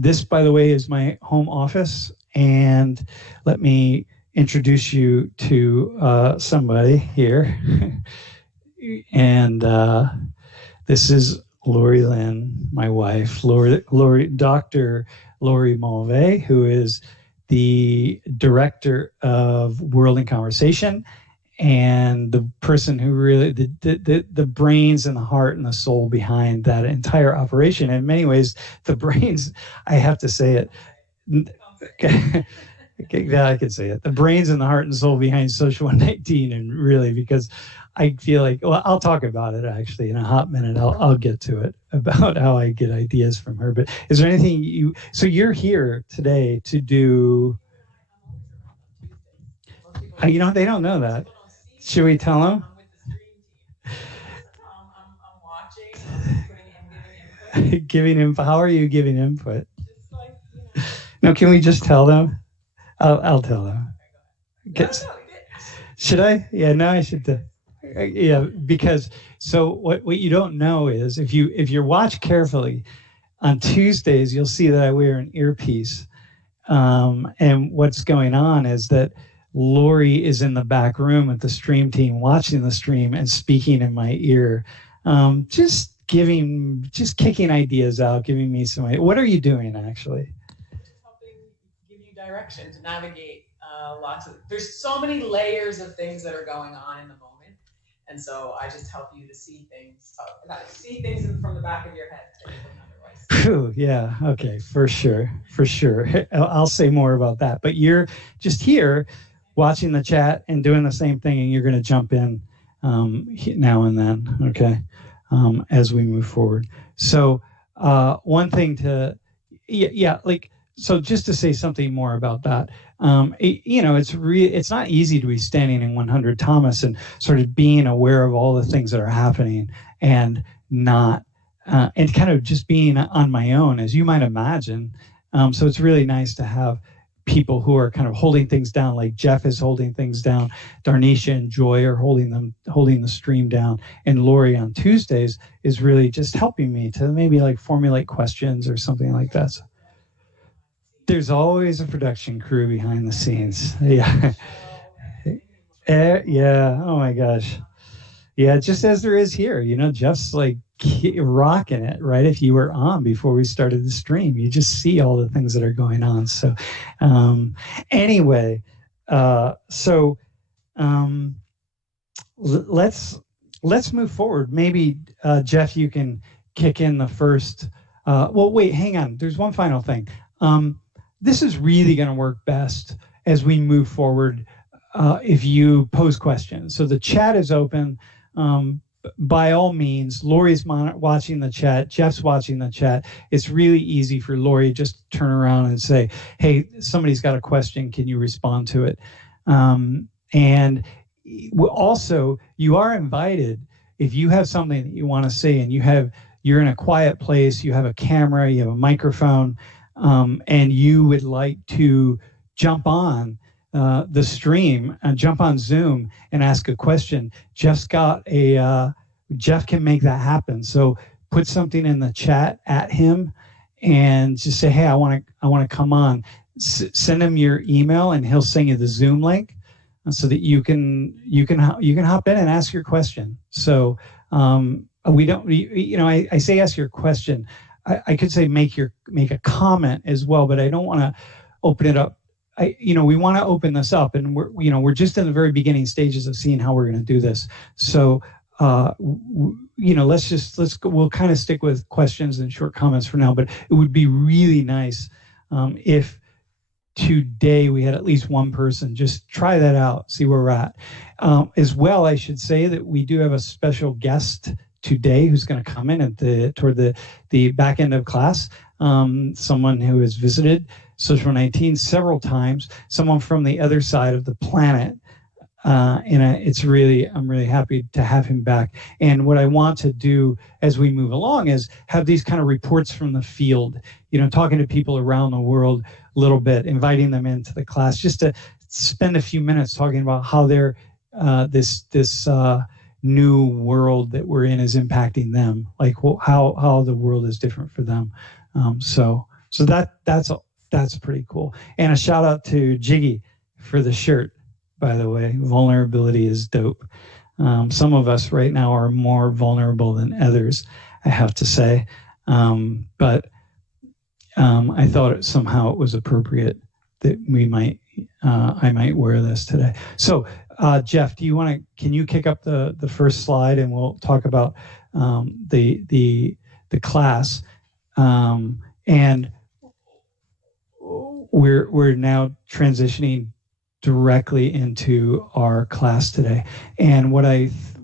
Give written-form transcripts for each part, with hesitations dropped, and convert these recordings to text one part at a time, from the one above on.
This, by the way, is my home office, and let me introduce you to somebody here. And this is Lori Lynn, my wife, Dr. Lori Mulvey, who is the director of World in Conversation, and the person who really, the brains and the heart and the soul behind that entire operation. In many ways, the brains, I have to say it. Yeah, I could say it. The brains and the heart and soul behind Social 119, and really, because I feel like, well, I'll talk about it actually in a hot minute. I'll get to it about how I get ideas from her. But is there anything so you're here today to do, they don't know that. Should we tell them? I'm watching, giving input. How are you giving input? No, can we just tell them? I'll tell them. Should I? Yeah, no, I should. Yeah, because so what you don't know is if you watch carefully, on Tuesdays you'll see that I wear an earpiece, and what's going on is that Lori is in the back room with the stream team watching the stream and speaking in my ear, just kicking ideas out, giving me some ideas. What are you doing actually? Just helping give you direction to navigate there's so many layers of things that are going on in the moment. And so I just help you to see things from the back of your head. Whew, yeah, okay, for sure. I'll say more about that. But you're just here watching the chat and doing the same thing, and you're going to jump in now and then, okay, as we move forward. So one thing so just to say something more about that, it's not easy to be standing in 100 Thomas and sort of being aware of all the things that are happening and not, and kind of just being on my own, as you might imagine. So it's really nice to have people who are kind of holding things down, like Jeff is holding things down, Darnisha and Joy are holding the stream down, and Lori on Tuesdays is really just helping me to maybe like formulate questions or something like that. So there's always a production crew behind the scenes. Yeah. Yeah. Oh my gosh. Yeah. Just as there is here, Jeff's like rocking it, right? If you were on before we started the stream, you just see all the things that are going on. So anyway, let's move forward. Maybe Jeff, you can kick in the first. Well, wait, hang on. There's one final thing. This is really going to work best as we move forward if you pose questions. So the chat is open. By all means, Lori's watching the chat, Jeff's watching the chat. It's really easy for Lori to just turn around and say, hey, somebody's got a question, can you respond to it? And also, you are invited, if you have something that you want to say and you're in a quiet place, you have a camera, you have a microphone, and you would like to jump on the stream and jump on Zoom and ask a question, Jeff can make that happen. So put something in the chat at him and just say, hey, I want to come on. Send him your email and he'll send you the Zoom link so that you can hop in and ask your question. So we don't, I say ask your question. I could say make a comment as well, but I don't want to open it up. We want to open this up, and we're just in the very beginning stages of seeing how we're going to do this. So we'll kind of stick with questions and short comments for now. But it would be really nice if today we had at least one person. Just try that out, see where we're at. As well, I should say that we do have a special guest today who's going to come in toward the back end of class. Someone who has visited Social 19 several times, someone from the other side of the planet. And I'm really happy to have him back. And what I want to do as we move along is have these kind of reports from the field, talking to people around the world a little bit, inviting them into the class, just to spend a few minutes talking about how they're, this new world that we're in is impacting them, like how the world is different for them. So So that's pretty cool. And a shout out to Jiggy for the shirt, by the way. Vulnerability is dope. Some of us right now are more vulnerable than others, I have to say. But I thought somehow it was appropriate that I might wear this today. So, Jeff, can you kick up the first slide, and we'll talk about the class, and we're now transitioning directly into our class today. And what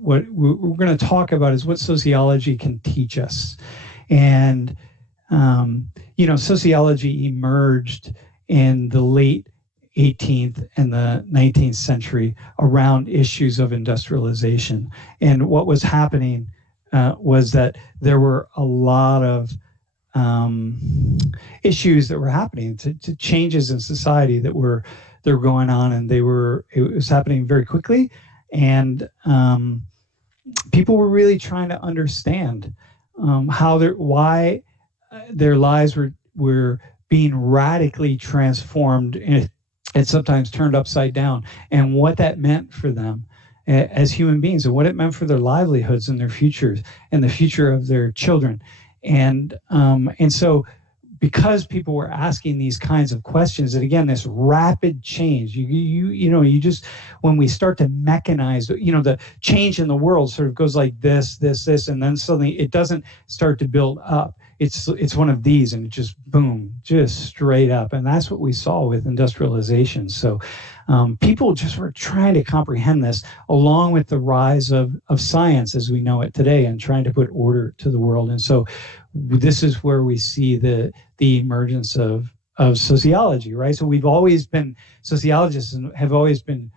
we're going to talk about is what sociology can teach us. And sociology emerged in the late 18th and the 19th century around issues of industrialization. And what was happening was that there were a lot of issues that were happening to changes in society that were going on, and it was happening very quickly, and people were really trying to understand why their lives were being radically transformed and sometimes turned upside down, and what that meant for them as human beings, and what it meant for their livelihoods and their futures and the future of their children. And so because people were asking these kinds of questions, and again, this rapid change, you just, when we start to mechanize, the change in the world sort of goes like this, and then suddenly it doesn't start to build up. It's one of these, and it just boom, just straight up. And that's what we saw with industrialization. So people just were trying to comprehend this, along with the rise of science as we know it today, and trying to put order to the world. And so this is where we see the emergence of sociology, right? So sociologists have always been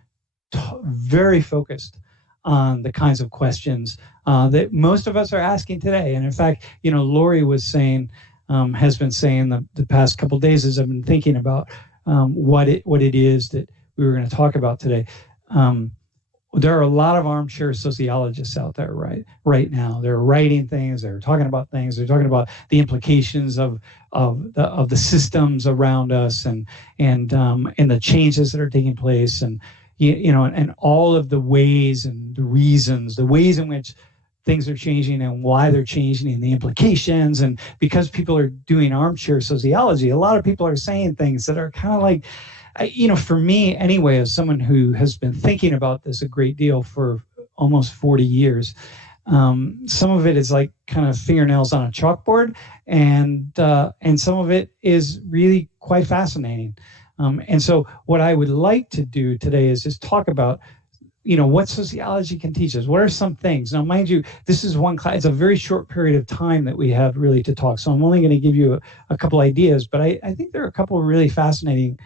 very focused on the kinds of questions that most of us are asking today. And in fact, Lori was saying, has been saying the past couple of days, as I've been thinking about what it is that we were going to talk about today. There are a lot of armchair sociologists out there right now. They're writing things. They're talking about things. They're talking about the implications of the systems around us, and the changes that are taking place, and and all of the ways and the reasons, the ways in which things are changing and why they're changing, and the implications. And because people are doing armchair sociology, a lot of people are saying things that are kind of like, for me anyway, as someone who has been thinking about this a great deal for almost 40 years, some of it is like kind of fingernails on a chalkboard, and some of it is really quite fascinating. And so what I would like to do today is just talk about, what sociology can teach us. What are some things? Now, mind you, this is one class. It's a very short period of time that we have really to talk. So I'm only going to give you a couple ideas, but I think there are a couple of really fascinating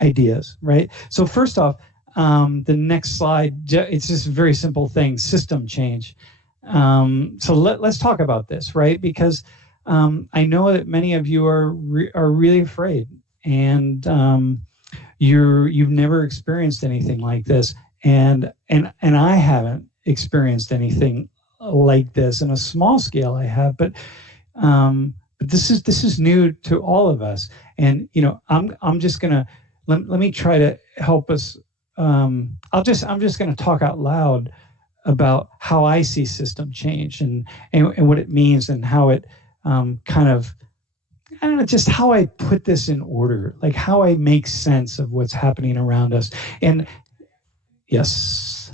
ideas, right? So first off, the next slide, it's just a very simple thing, system change. So let's talk about this, right? Because I know that many of you are really afraid, and you've never experienced anything like this, and I haven't experienced anything like this in a small scale. I have, but this is new to all of us, and I'm just gonna. Let me try to help us. I'm just going to talk out loud about how I see system change and what it means, and how it kind of, I don't know, just how I put this in order, like how I make sense of what's happening around us. And yes,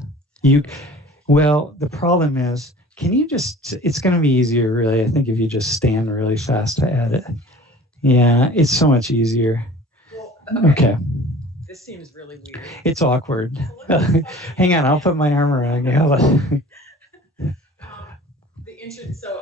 well, the problem is, it's going to be easier, really, I think, if you just stand really fast to add it. Yeah, it's so much easier. Okay. This seems really weird. It's awkward. Hang on, I'll put my arm around you. So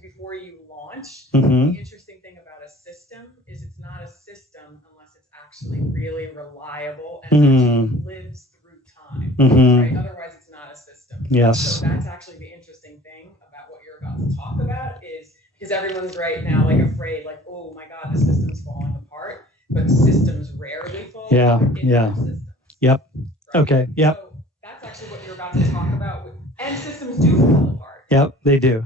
before you launch, Mm-hmm. The interesting thing about a system is it's not a system unless it's actually really reliable and actually lives through time. Mm-hmm. Right? Otherwise, it's not a system. Yes. So that's actually the interesting thing about what you're about to talk about, is because everyone's right now like afraid, like, oh my God, the system's falling apart. But systems rarely fall apart. Yeah. Systems. Yep. Right? Okay. Yep. So that's actually what you're about to talk about. And systems do fall apart. Yep, they do.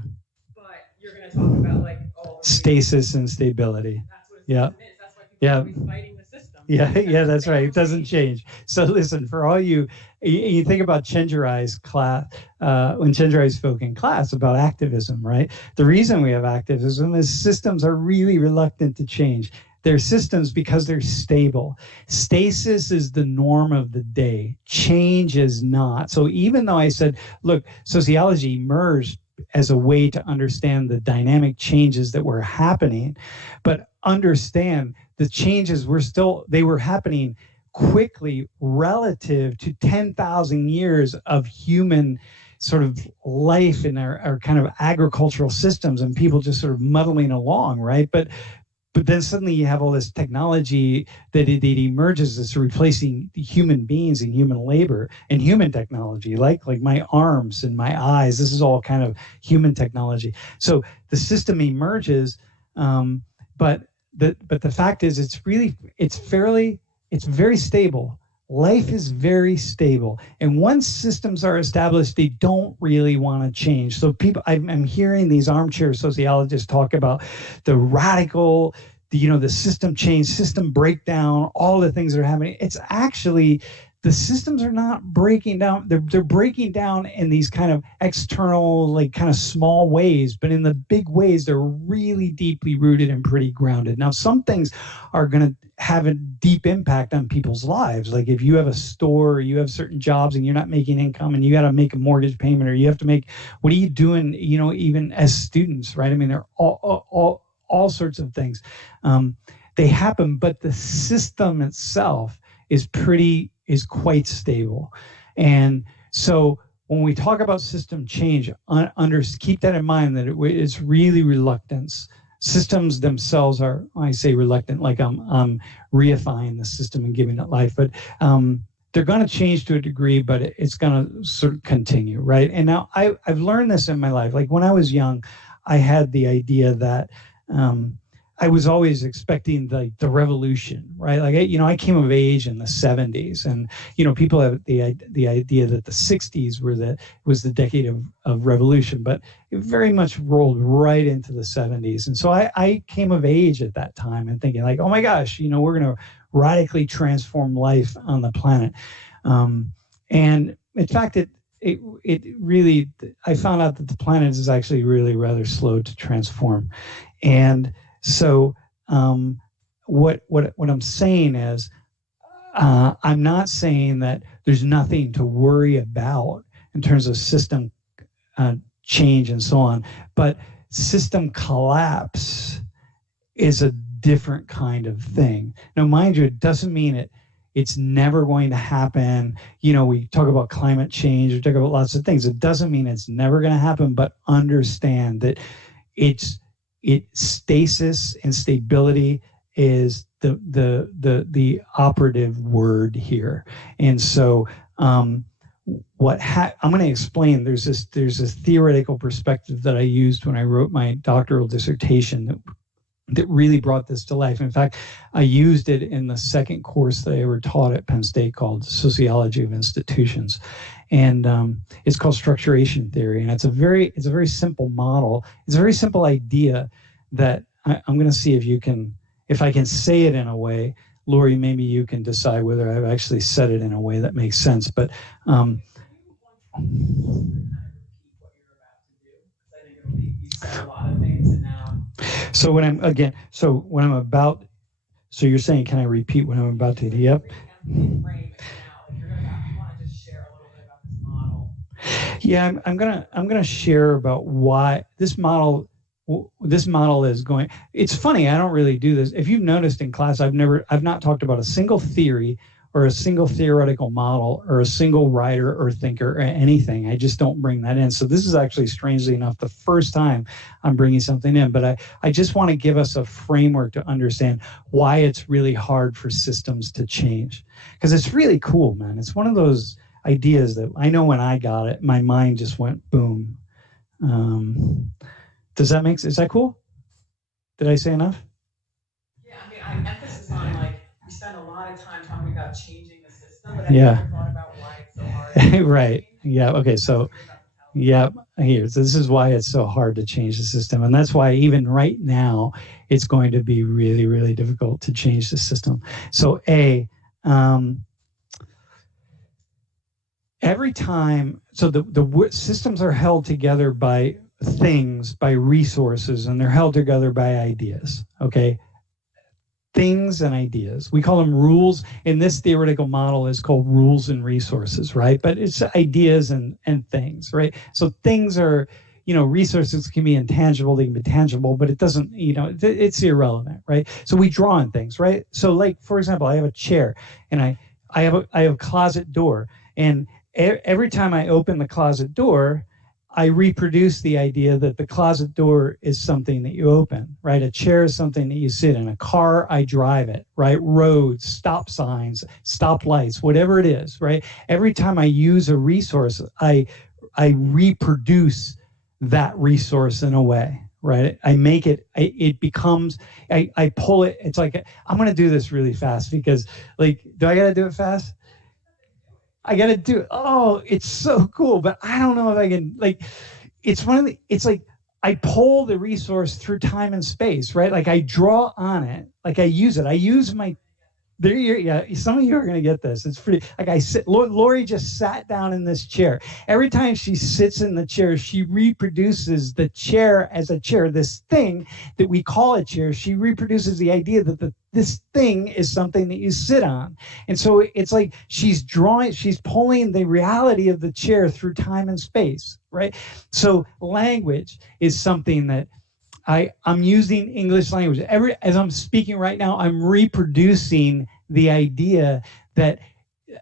But you're going to talk about like all the stasis and stability. That's what Yeah. That's why people Yeah. are always fighting the system. Yeah, that's right. It doesn't change. So listen, for all you think about Chenjerai's class, when Chenjerai spoke in class about activism, right? The reason we have activism is systems are really reluctant to change. They're systems because they're stable. Stasis is the norm of the day. Change is not. So even though I said, look, sociology emerged as a way to understand the dynamic changes that were happening, but understand the changes they were happening quickly relative to 10,000 years of human sort of life in our kind of agricultural systems and people just sort of muddling along, right? But then suddenly you have all this technology that it emerges as replacing human beings and human labor and human technology, like my arms and my eyes. This is all kind of human technology. So the system emerges, but the fact is, it's very stable. Life is very stable, and once systems are established, they don't really want to change. So I'm hearing these armchair sociologists talk about the radical, the system change, system breakdown, all the things that are happening. It's actually, the systems are not breaking down. They're breaking down in these kind of external, like kind of small ways, but in the big ways, they're really deeply rooted and pretty grounded. Now, some things are going to have a deep impact on people's lives. Like if you have a store, or you have certain jobs and you're not making income and you got to make a mortgage payment, or you have to make, what are you doing, even as students, right? I mean, they're all sorts of things. They happen, but the system itself is quite stable. And so when we talk about system change, keep that in mind, that it's really reluctance. Systems themselves are, I say reluctant, like I'm reifying the system and giving it life, but they're going to change to a degree, but it's going to sort of continue, right? And now I've learned this in my life. Like when I was young, I had the idea that I was always expecting the revolution, right? Like I came of age in the 70s, and people have the idea that the 60s was the decade of revolution, but it very much rolled right into the 70s. And so I came of age at that time and thinking like, oh my gosh, we're going to radically transform life on the planet. And in fact, it really, I found out that the planet is actually really rather slow to transform. And so what I'm saying is, I'm not saying that there's nothing to worry about in terms of system change and so on, but system collapse is a different kind of thing. Now, mind you, it doesn't mean it's never going to happen. We talk about climate change, we talk about lots of things. It doesn't mean it's never going to happen, but understand that stasis and stability is the operative word here. And so I'm going to explain. There's this theoretical perspective that I used when I wrote my doctoral dissertation that really brought this to life. In fact, I used it in the second course that I ever taught at Penn State called Sociology of Institutions. And it's called Structuration theory. And it's a very simple model. It's a very simple idea that I'm going to see if I can say it in a way. Lori, maybe you can decide whether I've actually said it in a way that makes sense. But so you're saying, can I repeat what I'm about to? Yep. Yeah, I'm gonna share about why this model is going. It's funny, I don't really do this. If you've noticed in class, I've not talked about a single theory or a single theoretical model or a single writer or thinker or anything. I just don't bring that in. So this is actually, strangely enough, the first time I'm bringing something in. But I just want to give us a framework to understand why it's really hard for systems to change. Because it's really cool, man. It's one of those ideas that I know when I got it, my mind just went boom. Does that make sense? Is that cool? Did I say enough? Yeah, I mean, emphasis on we spend a lot of time talking about changing the system, but I never thought about why it's so hard. Right. Yeah. Okay. So Yep. This is why it's so hard to change the system. And that's why even right now, it's going to be really, really difficult to change the system. So every time, so the systems are held together by things, by resources, and they're held together by ideas, okay? Things and ideas. We call them rules. In this theoretical model is called rules and resources, right? But it's ideas and things, right? So things are, resources can be intangible, they can be tangible, but it doesn't, it's irrelevant, right? So we draw on things, right? So like, for example, I have a chair and I have a closet door, and every time I open the closet door, I reproduce the idea that the closet door is something that you open, right? A chair is something that you sit in. A car, I drive it, right? Roads, stop signs, stop lights, whatever it is, right? Every time I use a resource, I reproduce that resource in a way, right? I make it, it becomes, I pull it. It's like, I'm going to do this really fast because, like, do I got to do it fast? I got to do it. Oh, it's so cool. But I don't know if I can, like, it's like I pull the resource through time and space, right? Like I draw on it, like I use it. I use my, yeah, some of you are going to get this. It's pretty, like I sit, Lori just sat down in this chair. Every time she sits in the chair, she reproduces the chair as a chair. This thing that we call a chair, she reproduces the idea that this thing is something that you sit on. And so it's like she's pulling the reality of the chair through time and space, right? So language is something that I'm using English language. As I'm speaking right now, I'm reproducing the idea that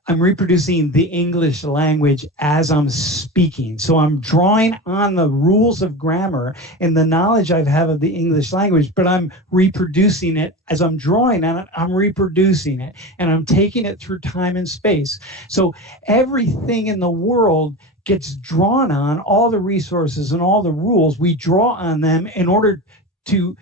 I'm reproducing the English language as I'm speaking. So I'm drawing on the rules of grammar and the knowledge I have of the English language, but I'm reproducing it as I'm drawing on it. I'm reproducing it, and I'm taking it through time and space. So everything in the world gets drawn on, all the resources and all the rules. We draw on them in order to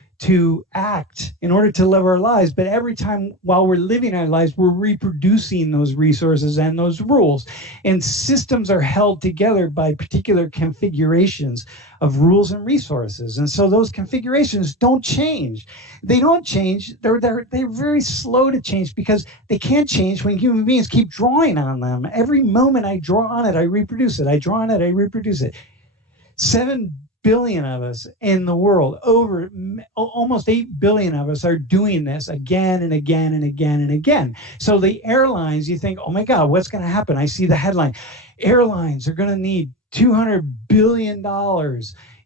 act, in order to live our lives. But every time while we're living our lives, we're reproducing those resources and those rules. And systems are held together by particular configurations of rules and resources. And so those configurations don't change. They don't change. They're very slow to change because they can't change when human beings keep drawing on them. Every moment I draw on it, I reproduce it. I draw on it, I reproduce it. 7 billion of us in the world, over almost 8 billion of us are doing this again and again and again and again. So the airlines, you think, oh my God, what's going to happen? I see the headline. Airlines are going to need $200 billion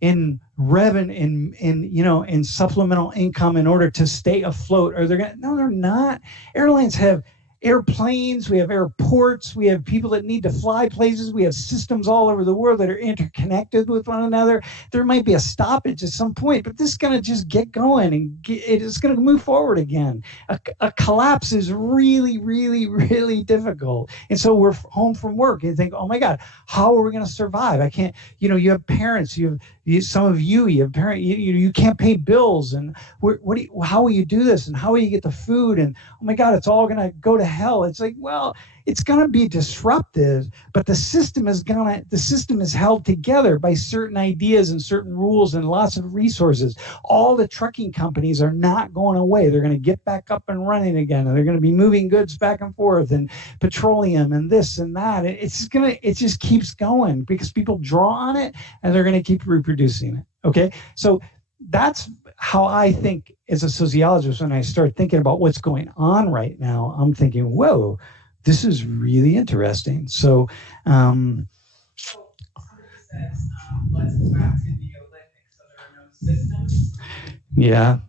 in revenue, in supplemental income in order to stay afloat. Or no, they're not. Airlines have airplanes, we have airports, we have people that need to fly places, we have systems all over the world that are interconnected with one another. There might be a stoppage at some point, but this is going to just get going and it's going to move forward again. A collapse is really, really, really difficult. And so we're home from work and think, oh my God, how are we going to survive? I can't, you have parents, some of you have parents, you can't pay bills, and how will you do this, and how will you get the food, and oh my God, it's all going to go to hell. It's like, well, it's going to be disruptive, but the system is held together by certain ideas and certain rules and lots of resources. All the trucking companies are not going away. They're going to get back up and running again, and they're going to be moving goods back and forth, and petroleum and this and that. It just keeps going because people draw on it, and they're going to keep reproducing it. Okay, so that's how I think as a sociologist. When I start thinking about what's going on right now, I'm thinking, whoa, this is really interesting. So somebody says, let's go back to Neolithic, so there are no systems. Yeah.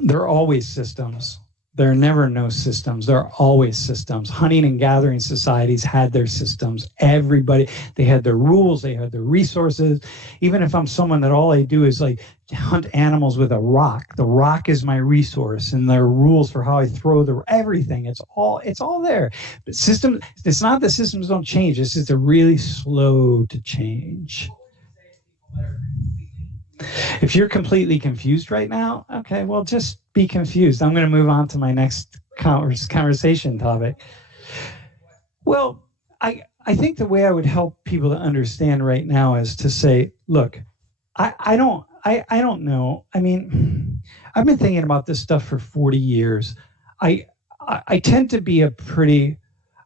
There are always systems. There are never no systems. There are always systems. Hunting and gathering societies had their systems. Everybody, they had their rules, they had their resources. Even if I'm someone that all I do is like hunt animals with a rock, the rock is my resource, and there are rules for how I throw everything. It's all there. But it's not that systems don't change. It's just they're really slow to change. If you're completely confused right now, okay, well, just be confused. I'm going to move on to my next conversation topic. Well, I think the way I would help people to understand right now is to say, look, I don't know. I mean, I've been thinking about this stuff for 40 years. I tend to be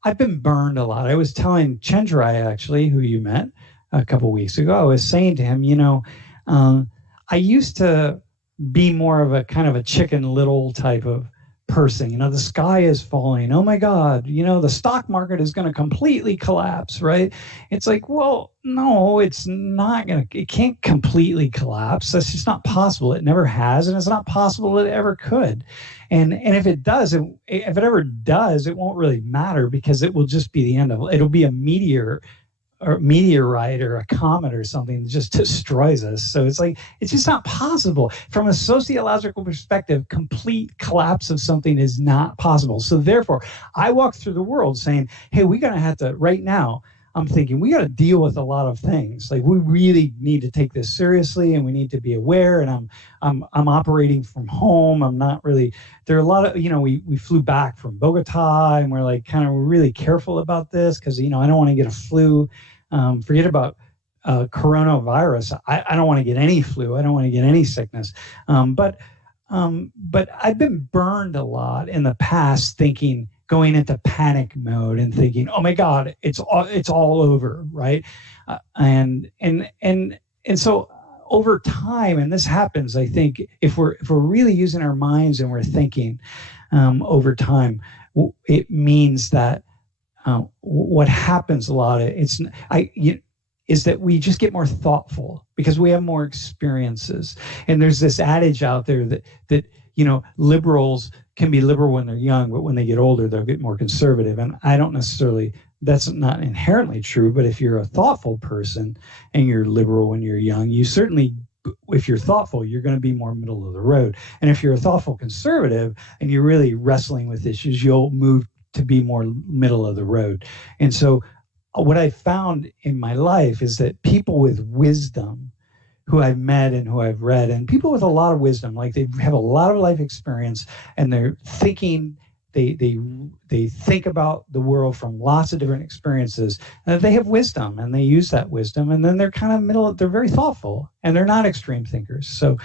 I've been burned a lot. I was telling Chenjerai, actually, who you met a couple weeks ago, I was saying to him, I used to be more of a kind of a Chicken Little type of person. The sky is falling. Oh my God, the stock market is going to completely collapse, right? It's like, well, no, it's not going to, it can't completely collapse. That's just not possible. It never has, and it's not possible it ever could. And if it does, if it ever does, it won't really matter because it will just be the end of it. It'll be a meteorite or a comet or something that just destroys us. So it's like, it's just not possible. From a sociological perspective, complete collapse of something is not possible. So therefore, I walk through the world saying, hey, we're going to have to, right now, I'm thinking we got to deal with a lot of things. Like we really need to take this seriously, and we need to be aware. And I'm operating from home. I'm not really. There are a lot of we flew back from Bogota, and we're like we're really careful about this because I don't want to get a flu. Forget about coronavirus. I don't want to get any flu. I don't want to get any sickness. But I've been burned a lot in the past, going into panic mode and thinking, oh my God, it's all over, right? And so over time, and this happens, I think, if we're really using our minds and we're thinking over time, it means that what happens a lot is that we just get more thoughtful because we have more experiences. And there's this adage out there that liberals can be liberal when they're young, but when they get older, they'll get more conservative. And I don't necessarily, that's not inherently true, but if you're a thoughtful person and you're liberal when you're young, you certainly, if you're thoughtful, you're going to be more middle of the road. And if you're a thoughtful conservative and you're really wrestling with issues, you'll move to be more middle of the road. And so what I found in my life is that people with wisdom who I've met and who I've read, and people with a lot of wisdom, like they have a lot of life experience, and they're thinking, they think about the world from lots of different experiences, and they have wisdom, and they use that wisdom, and then they're they're very thoughtful, and they're not extreme thinkers. So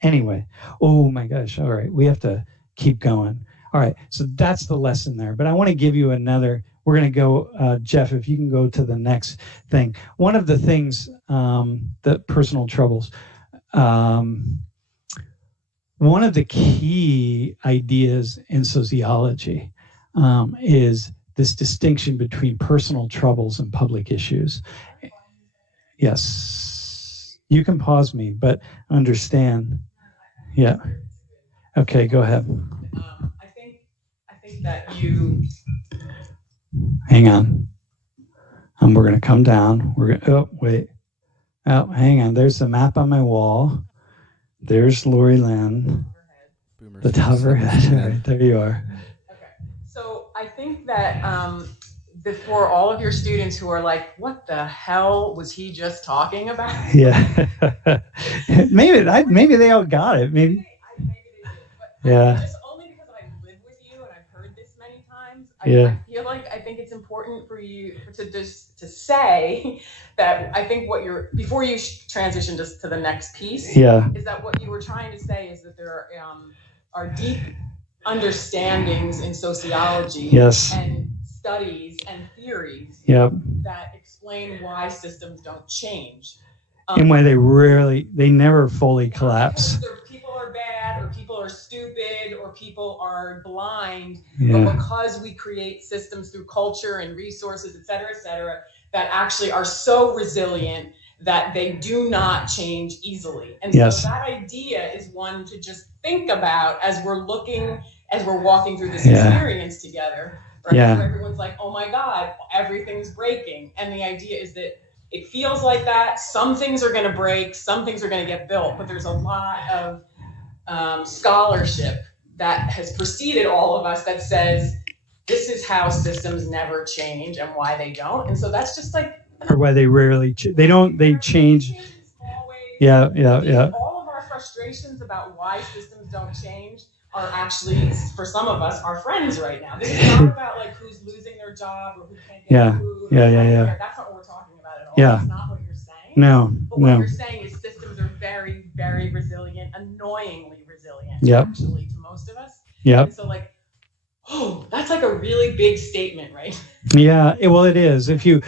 anyway, oh my gosh, all right, we have to keep going. All right, so that's the lesson there, but I want to give you another. We're going to go, Jeff, if you can go to the next thing. One of the things, the personal troubles, one of the key ideas in sociology is this distinction between personal troubles and public issues. Yes, you can pause me, but understand. Yeah. Okay, go ahead. I think that you... Hang on. We're going to come down. Wait. Oh, hang on. There's the map on my wall. There's Lori Lynn. The top of her head. All right, there you are. Okay. So I think that for all of your students who are like, what the hell was he just talking about? Yeah. maybe they all got it. Maybe they did. But yeah. Just only because I live with you and I've heard this many times, I feel like I think it's important for you to say that I think before you transition just to the next piece, is that what you were trying to say is that there are deep understandings in sociology and studies and theories that explain why systems don't change. And why they never fully collapse. People are bad, or people are stupid, or people are blind, but because we create systems through culture and resources, et cetera, that actually are so resilient that they do not change easily. And so that idea is one to just think about as we're walking through this experience together. Right? Where everyone's like, oh my God, everything's breaking. And the idea is that it feels like that. Some things are going to break, some things are going to get built, but there's a lot of scholarship that has preceded all of us that says this is how systems never change and why they don't. And so that's just like, or why they rarely they change. All of our frustrations about why systems don't change are actually, for some of us, our friends right now. This is not about like who's losing their job or who can't get food. Yeah. That's not what we're talking about at all. Yeah. That's not what you're saying. No. But what you're saying is systems are very, very resilient, annoyingly resilient, actually, to most of us. Yeah. And so like, oh, that's like a really big statement, right? Yeah, well, it is. If you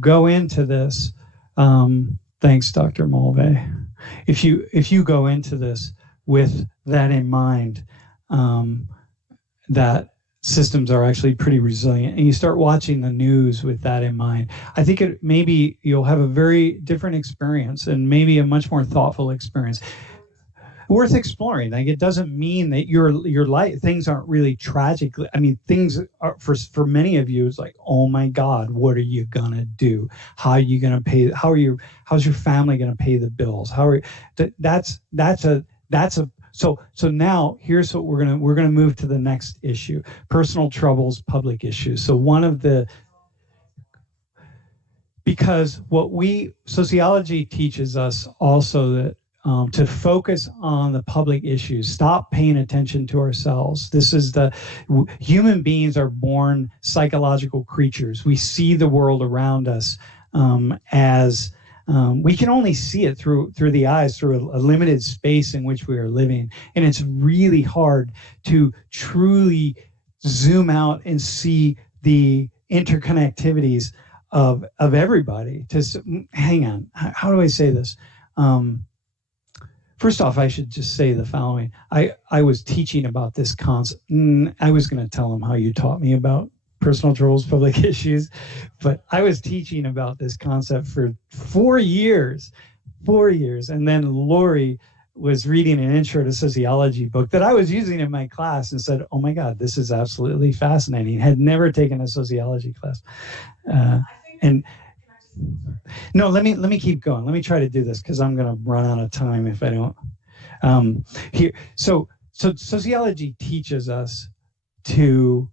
go into this, thanks, Dr. Mulvey. If you go into this with that in mind, that systems are actually pretty resilient, and you start watching the news with that in mind, I think maybe you'll have a very different experience, and maybe a much more thoughtful experience. Worth exploring. Like, it doesn't mean that your life, things aren't really tragic. I mean, things are, for many of you, it's like, oh my God, what are you gonna do? How are you gonna pay? How's your family gonna pay the bills? So now here's what we're gonna move to the next issue: personal troubles, public issues. So because what sociology teaches us also that to focus on the public issues, stop paying attention to ourselves. Human beings are born psychological creatures. We see the world around us as we can only see it through the eyes, through a limited space in which we are living. And it's really hard to truly zoom out and see the interconnectivities of everybody. Hang on, how do I say this? First off, I should just say the following. I was teaching about this concept. I was going to tell them how you taught me about personal troubles, public issues, but I was teaching about this concept for 4 years. And then Lori was reading an intro to sociology book that I was using in my class and said, oh my God, this is absolutely fascinating. Had never taken a sociology class. No, let me keep going. Let me try to do this because I'm going to run out of time if I don't. So sociology teaches us to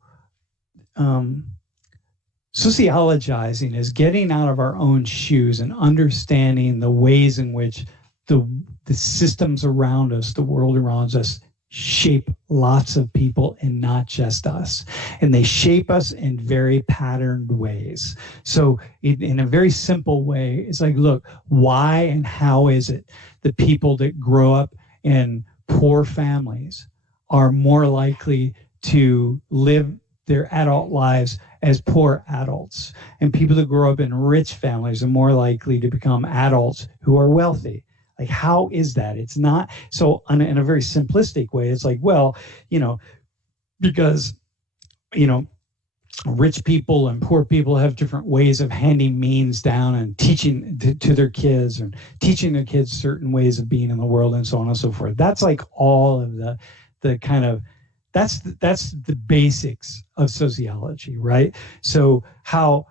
sociologizing is getting out of our own shoes and understanding the ways in which the systems around us, the world around us, shape lots of people and not just us. And they shape us in very patterned ways. So in a very simple way, it's like, look, why and how is it that people that grow up in poor families are more likely to live their adult lives as poor adults, and people that grow up in rich families are more likely to become adults who are wealthy? Like, how is that? It's not so in a very simplistic way. It's like, well, because, rich people and poor people have different ways of handing means down and teaching to their kids, and teaching their kids certain ways of being in the world, and so on and so forth. That's like all of the kind of, that's the basics of sociology, right? So how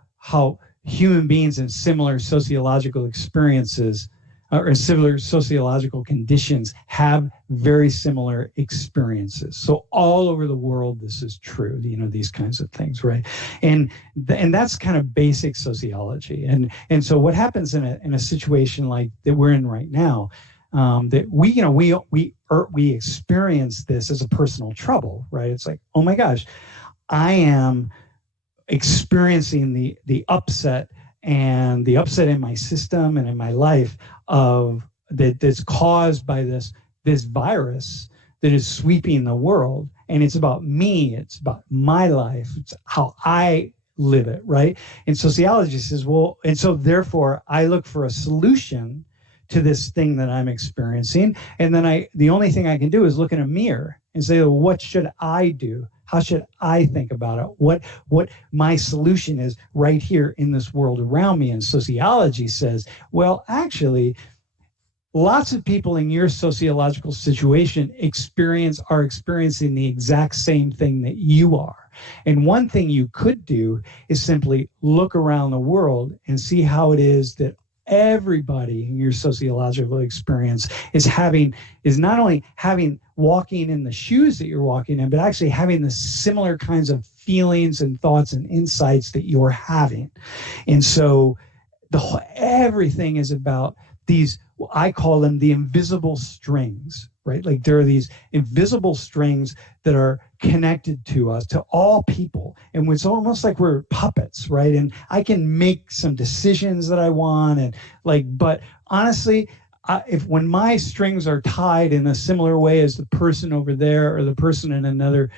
human beings in similar sociological experiences or similar sociological conditions have very similar experiences. So all over the world, this is true, these kinds of things, right? And that's kind of basic sociology. And so what happens in a situation like that we're in right now, that we experience this as a personal trouble, right? It's like, oh my gosh, I am experiencing the upset in my system and in my life that's caused by this virus that is sweeping the world. And it's about me, it's about my life, it's how I live it, right? And sociology says, well, and so therefore I look for a solution to this thing that I'm experiencing. And then the only thing I can do is look in a mirror and say, well, what should I do? How should I think about it? What my solution is right here in this world around me? And sociology says, well, actually, lots of people in your sociological situation are experiencing the exact same thing that you are. And one thing you could do is simply look around the world and see how it is that everybody in your sociological experience is not only walking in the shoes that you're walking in, but actually having the similar kinds of feelings and thoughts and insights that you're having. And so everything is about these, I call them the invisible strings, right? Like there are these invisible strings that are connected to us, to all people. And it's almost like we're puppets, right? And I can make some decisions that I want, and like, but honestly, when my strings are tied in a similar way as the person over there or the person in another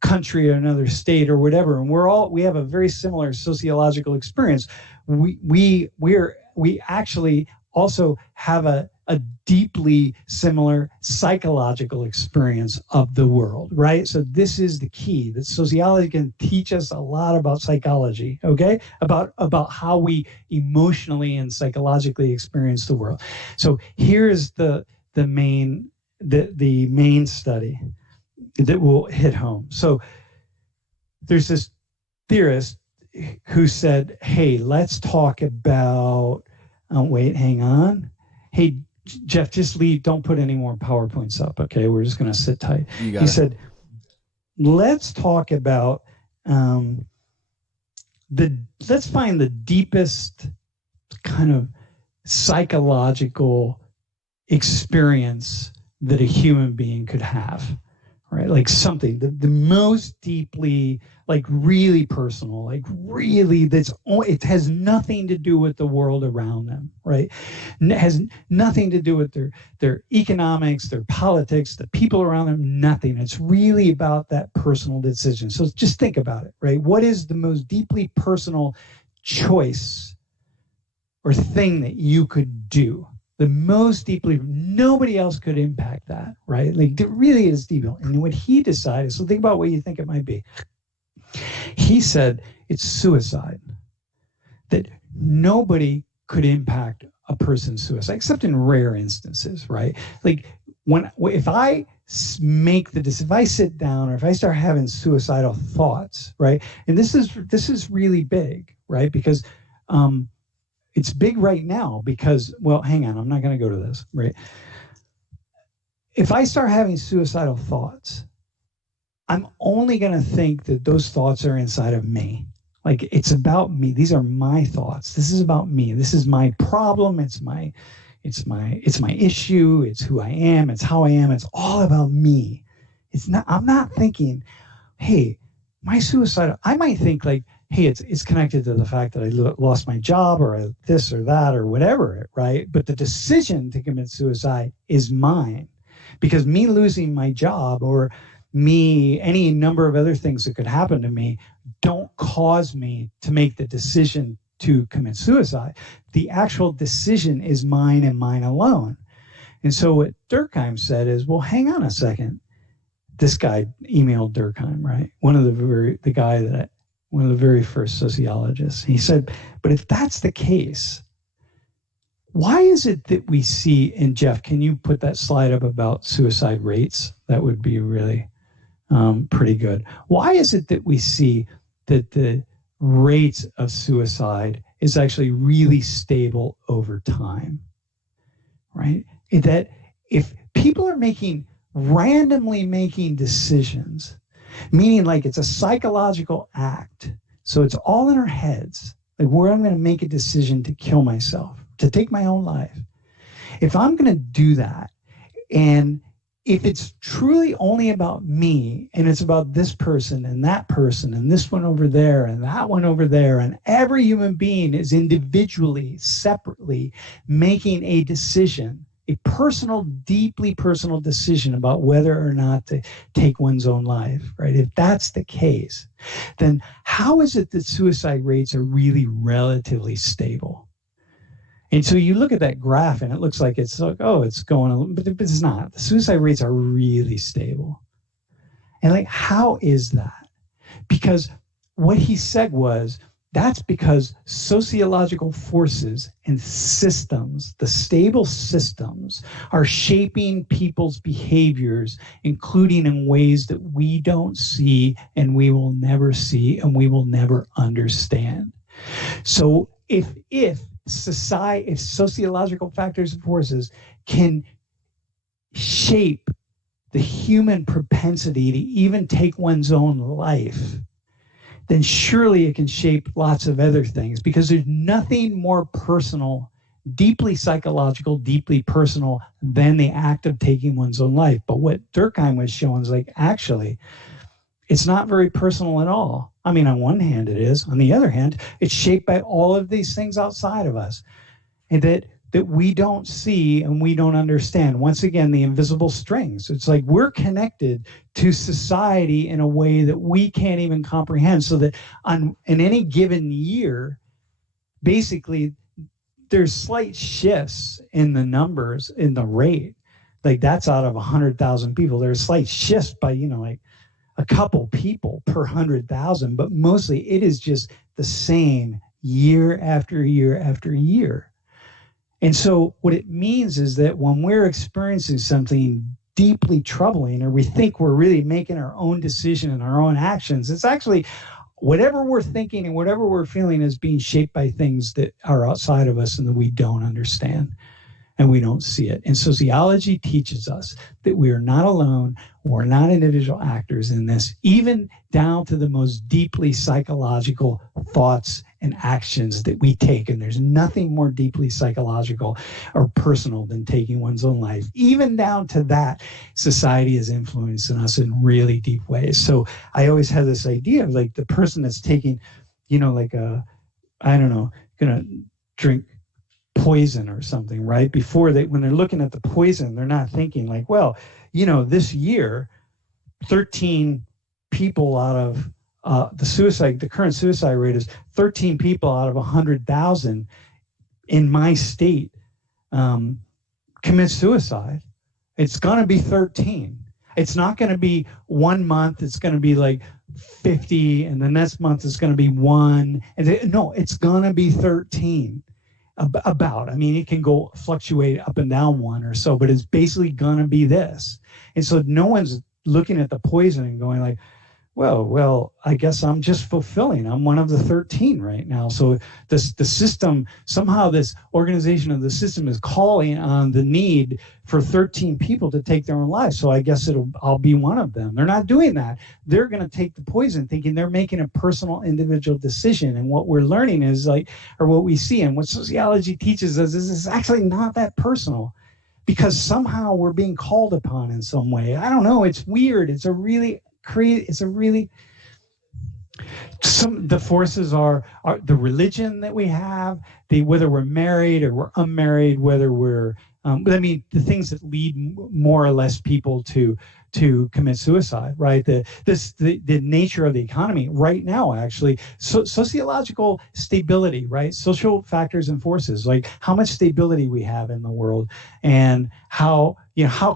country or another state or whatever, and we have a very similar sociological experience, we actually also have a deeply similar psychological experience of the world, right? So this is the key, that sociology can teach us a lot about psychology, okay? About how we emotionally and psychologically experience the world. So here's the main study that will hit home. So there's this theorist who said, hey, let's talk about, wait, hang on. Hey, Jeff, just leave. Don't put any more PowerPoints up, okay? We're just going to sit tight. He said, let's talk about, let's find the deepest kind of psychological experience that a human being could have, right? Like something, the most deeply, like really personal, like really it has nothing to do with the world around them, right? It has nothing to do with their economics, their politics, the people around them, nothing. It's really about that personal decision. So just think about it, right? What is the most deeply personal choice or thing that you could do? The most deeply, nobody else could impact that, right? Like it really is deep. And what he decided, so think about what you think it might be. He said it's suicide, that nobody could impact a person's suicide, except in rare instances, right? Like if I make if I sit down or if I start having suicidal thoughts, right? And this is really big, right? Because it's big right now because, well, hang on, I'm not going to go to this, right? If I start having suicidal thoughts, I'm only going to think that those thoughts are inside of me. Like it's about me. These are my thoughts. This is about me. This is my problem. It's my issue. It's who I am. It's how I am. It's all about me. I'm not thinking, hey, my suicidal, I might think like, hey, it's connected to the fact that I lost my job or this or that or whatever, right? But the decision to commit suicide is mine, because me losing my job or any number of other things that could happen to me don't cause me to make the decision to commit suicide. The actual decision is mine and mine alone. And so what Durkheim said is, well, hang on a second. This guy emailed Durkheim, right? One of the very first sociologists. He said, but if that's the case, why is it that we see, and Jeff, can you put that slide up about suicide rates? That would be really pretty good. Why is it that we see that the rates of suicide is actually really stable over time, right? That if people are randomly making decisions, meaning like it's a psychological act, so it's all in our heads, like where I'm going to make a decision to kill myself, to take my own life. If I'm going to do that, and if it's truly only about me, and it's about this person and this one over there and that one over there, and every human being is individually, separately making a decision, a personal, deeply personal decision about whether or not to take one's own life, right? If that's the case, then how is it that suicide rates are really relatively stable? And so you look at that graph and it looks like it's like, oh, it's going, but it's not. The suicide rates are really stable. And like, how is that? Because what he said was, that's because sociological forces and systems, the stable systems, are shaping people's behaviors, including in ways that we don't see and we will never see and we will never understand. So if sociological factors and forces can shape the human propensity to even take one's own life, then surely it can shape lots of other things, because there's nothing more personal deeply psychological, deeply personal than the act of taking one's own life. But what Durkheim was showing is like, actually, it's not very personal at all. I mean, on one hand it is. On the other hand, it's shaped by all of these things outside of us, and that we don't see and we don't understand. Once again, the invisible strings. It's like we're connected to society in a way that we can't even comprehend. So that in any given year, basically, there's slight shifts in the numbers, in the rate. Like that's out of 100,000 people. There's slight shifts by, like a couple people per 100,000, but mostly it is just the same year after year after year. And so what it means is that when we're experiencing something deeply troubling, or we think we're really making our own decision and our own actions, it's actually whatever we're thinking and whatever we're feeling is being shaped by things that are outside of us and that we don't understand and we don't see it. And sociology teaches us that we are not alone. We're not individual actors in this, even down to the most deeply psychological thoughts and actions that we take. And there's nothing more deeply psychological or personal than taking one's own life. Even down to that, society is influencing us in really deep ways. So I always had this idea of like the person that's taking, like gonna drink poison or something, right? When they're looking at the poison, they're not thinking like, well, this year, 13 people out of the current suicide rate is 13 people out of 100,000 in my state commit suicide. It's going to be 13. It's not going to be 1 month. It's going to be like 50, and the next month it's going to be 1. No, it's going to be 13. I mean, it can fluctuate up and down 1 or so, but it's basically going to be this. And so no one's looking at the poison and going like, well, I guess I'm just fulfilling. I'm one of the 13 right now. So the system, somehow this organization of the system is calling on the need for 13 people to take their own lives. So I guess I'll be one of them. They're not doing that. They're going to take the poison thinking they're making a personal individual decision. And what we're learning is or what we see and what sociology teaches us is it's actually not that personal, because somehow we're being called upon in some way. I don't know. It's weird. The forces are the religion that we have, whether we're married or we're unmarried, whether we're the things that lead more or less people to commit suicide, right? The nature of the economy right now, actually, sociological stability, right? Social factors and forces, like how much stability we have in the world and how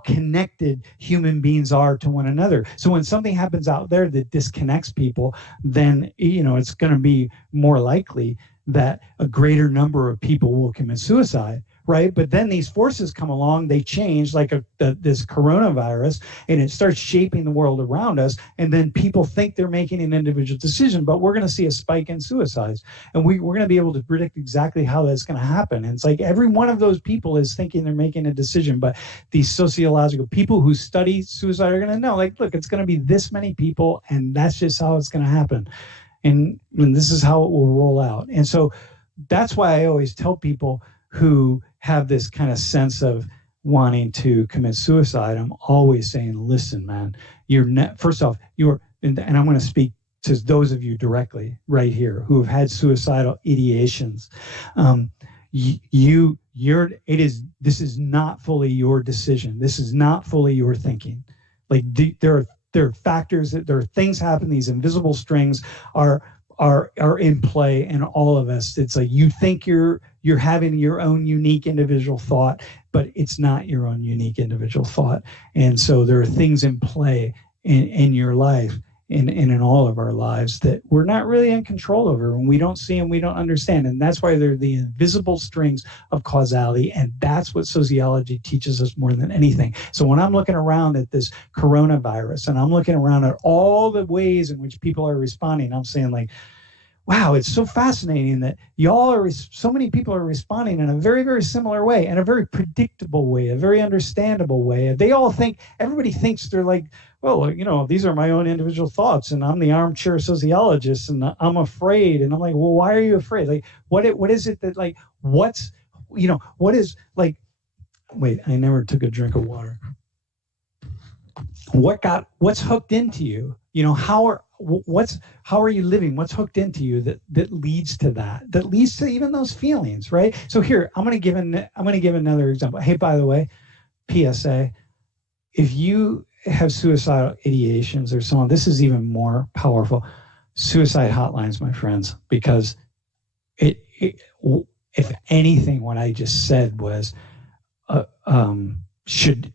connected human beings are to one another. So when something happens out there that disconnects people, then it's going to be more likely that a greater number of people will commit suicide, right? But then these forces come along, they change, like this coronavirus, and it starts shaping the world around us, and then people think they're making an individual decision, but we're going to see a spike in suicides, and we're going to be able to predict exactly how that's going to happen. And it's like every one of those people is thinking they're making a decision, but these sociological people who study suicide are going to know, like, look, it's going to be this many people, and that's just how it's going to happen. And this is how it will roll out. And so that's why I always tell people who have this kind of sense of wanting to commit suicide, I'm always saying, listen, man, first off, and I'm going to speak to those of you directly right here who have had suicidal ideations. This is not fully your decision. This is not fully your thinking. Like there are factors, there are things happening. These invisible strings are in play in all of us. It's like you think you're having your own unique individual thought, but it's not your own unique individual thought. And so there are things in play in your life and in all of our lives that we're not really in control over, and we don't see and we don't understand. And that's why they're the invisible strings of causality. And that's what sociology teaches us more than anything. So when I'm looking around at this coronavirus and I'm looking around at all the ways in which people are responding, I'm saying like, wow, it's so fascinating that so many people are responding in a very, very similar way, in a very predictable way, a very understandable way. Everybody thinks they're like, well, these are my own individual thoughts, and I'm the armchair sociologist, and I'm afraid. And I'm like, well, why are you afraid? Like, what is it that, like, what is like, wait, I never took a drink of water. What's hooked into you? How are you living? What's hooked into you that leads to that leads to even those feelings, right? So here, I'm going to give another example. Hey, by the way, PSA, if you have suicidal ideations or so on, this is even more powerful. Suicide hotlines, my friends, because if anything, what I just said was should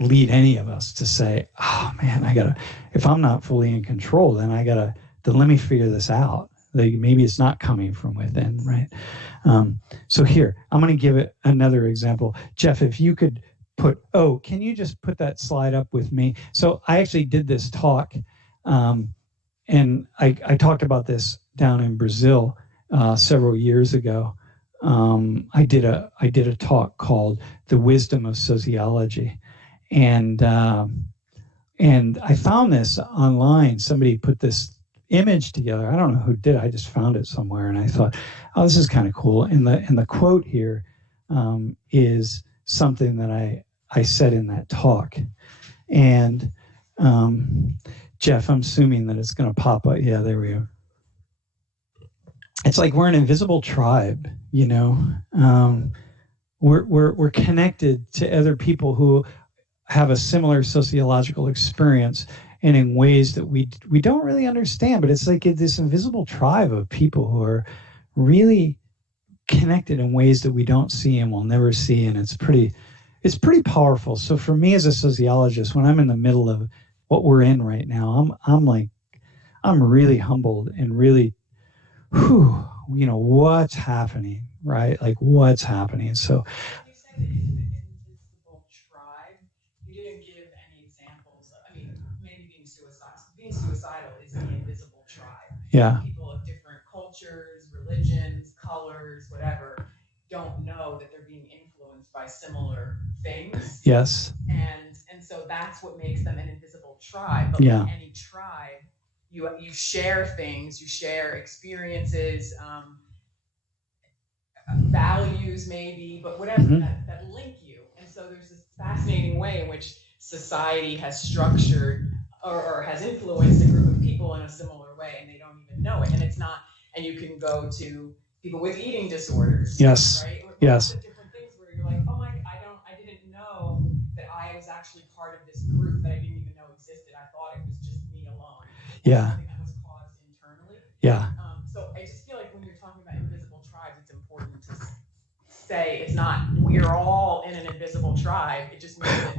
lead any of us to say, oh man, if I'm not fully in control, then let me figure this out. Like maybe it's not coming from within, right? So here, I'm going to give it another example. Jeff, if you could can you just put that slide up with me? So I actually did this talk, and I talked about this down in Brazil several years ago. I did a talk called "The Wisdom of Sociology," and I found this online. Somebody put this image together. I don't know who did it. I just found it somewhere, and I thought, oh, this is kind of cool. And the quote here is something that I said in that talk. And Jeff, I'm assuming that it's going to pop up. Yeah, there we go. It's like we're an invisible tribe, we're connected to other people who have a similar sociological experience, and in ways that we don't really understand. But it's like this invisible tribe of people who are really connected in ways that we don't see and will never see, and it's pretty powerful. So for me as a sociologist, when I'm in the middle of what we're in right now, I'm really humbled and really, what's happening, right? Like what's happening. So you said that it's an invisible tribe. You didn't give any examples. I mean, maybe being suicidal is the invisible tribe. Yeah. People of different cultures, religions, colors, whatever, don't know that they're being influenced by similar things. Yes. And so that's what makes them an invisible tribe. But yeah. Like any tribe, you share things, you share experiences, values maybe, but whatever that link you. And so there's this fascinating way in which society has structured or has influenced a group of people in a similar way, and they don't even know it. And it's not. And you can go to people with eating disorders. Yes. Right? Yes. Different things where you're like, oh my, I didn't know that I was actually part of this group that I didn't even know existed. I thought it was just me alone. Yeah. Something that was caused internally. Yeah. So I just feel like when you're talking about invisible tribes, it's important to say it's not we're all in an invisible tribe. It just means that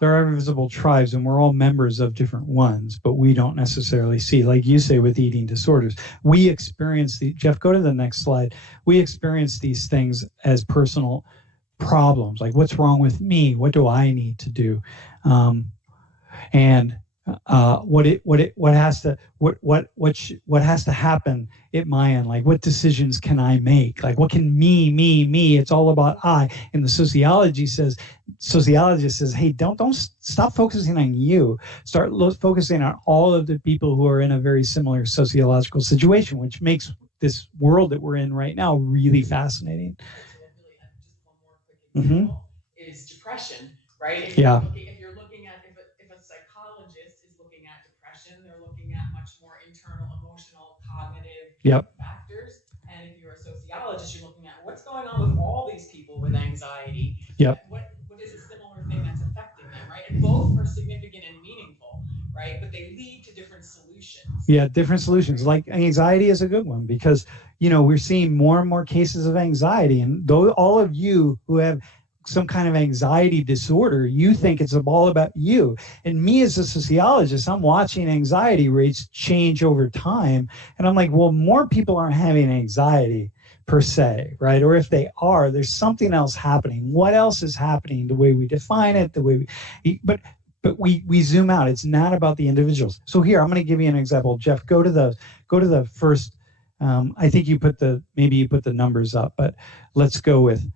there are invisible tribes, and we're all members of different ones, but we don't necessarily see, like you say, with eating disorders. We experience Jeff, go to the next slide. We experience these things as personal problems, like what's wrong with me? What do I need to do? And what has to happen at my end? Like what decisions can I make? Like what can me? It's all about I. And the sociologist says, hey, don't stop focusing on you. Start focusing on all of the people who are in a very similar sociological situation, which makes this world that we're in right now really fascinating. Just one more quick example is depression, right? If you're looking at if a psychologist is looking at depression, they're looking at much more internal, emotional, cognitive factors. And if you're a sociologist, you're looking at what's going on with all these people with anxiety. What is a similar thing that's affecting them, right? And both are significant and meaningful, right? But they lead to different solutions. Yeah, different solutions. Like anxiety is a good one because, we're seeing more and more cases of anxiety. And all of you who have some kind of anxiety disorder, you think it's all about you. And me as a sociologist, I'm watching anxiety rates change over time. And I'm like, well, more people aren't having anxiety per se, right? Or if they are, there's something else happening. What else is happening? The way we define it, but we zoom out. It's not about the individuals. So here, I'm going to give you an example. Jeff, go to the first. I think maybe you put the numbers up, but let's go with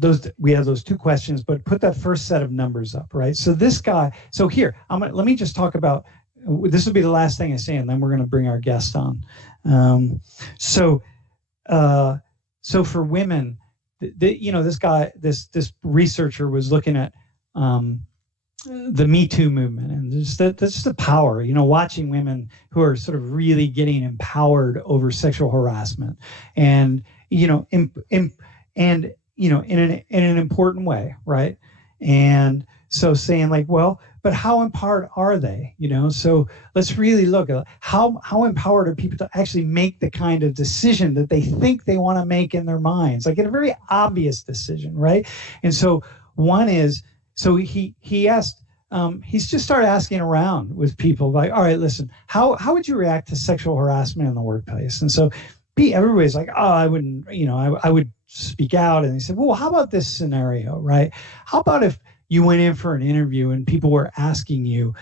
those. We have those two questions, but put that first set of numbers up, right? So this guy. So here, let me just talk about this will be the last thing I say, and then we're going to bring our guest on. So for women, this researcher was looking at the Me Too movement and just the power, watching women who are sort of really getting empowered over sexual harassment, and in an important way, right? And so saying like, well, but how empowered are they? So let's really look at how empowered are people to actually make the kind of decision that they think they want to make in their minds, like a very obvious decision, right? And so one is, so he asked, he's just started asking around with people like, all right, listen, how would you react to sexual harassment in the workplace? And so everybody's like, oh, I wouldn't, I would speak out. And he said, well, how about this scenario, right? How about if you went in for an interview and people were asking you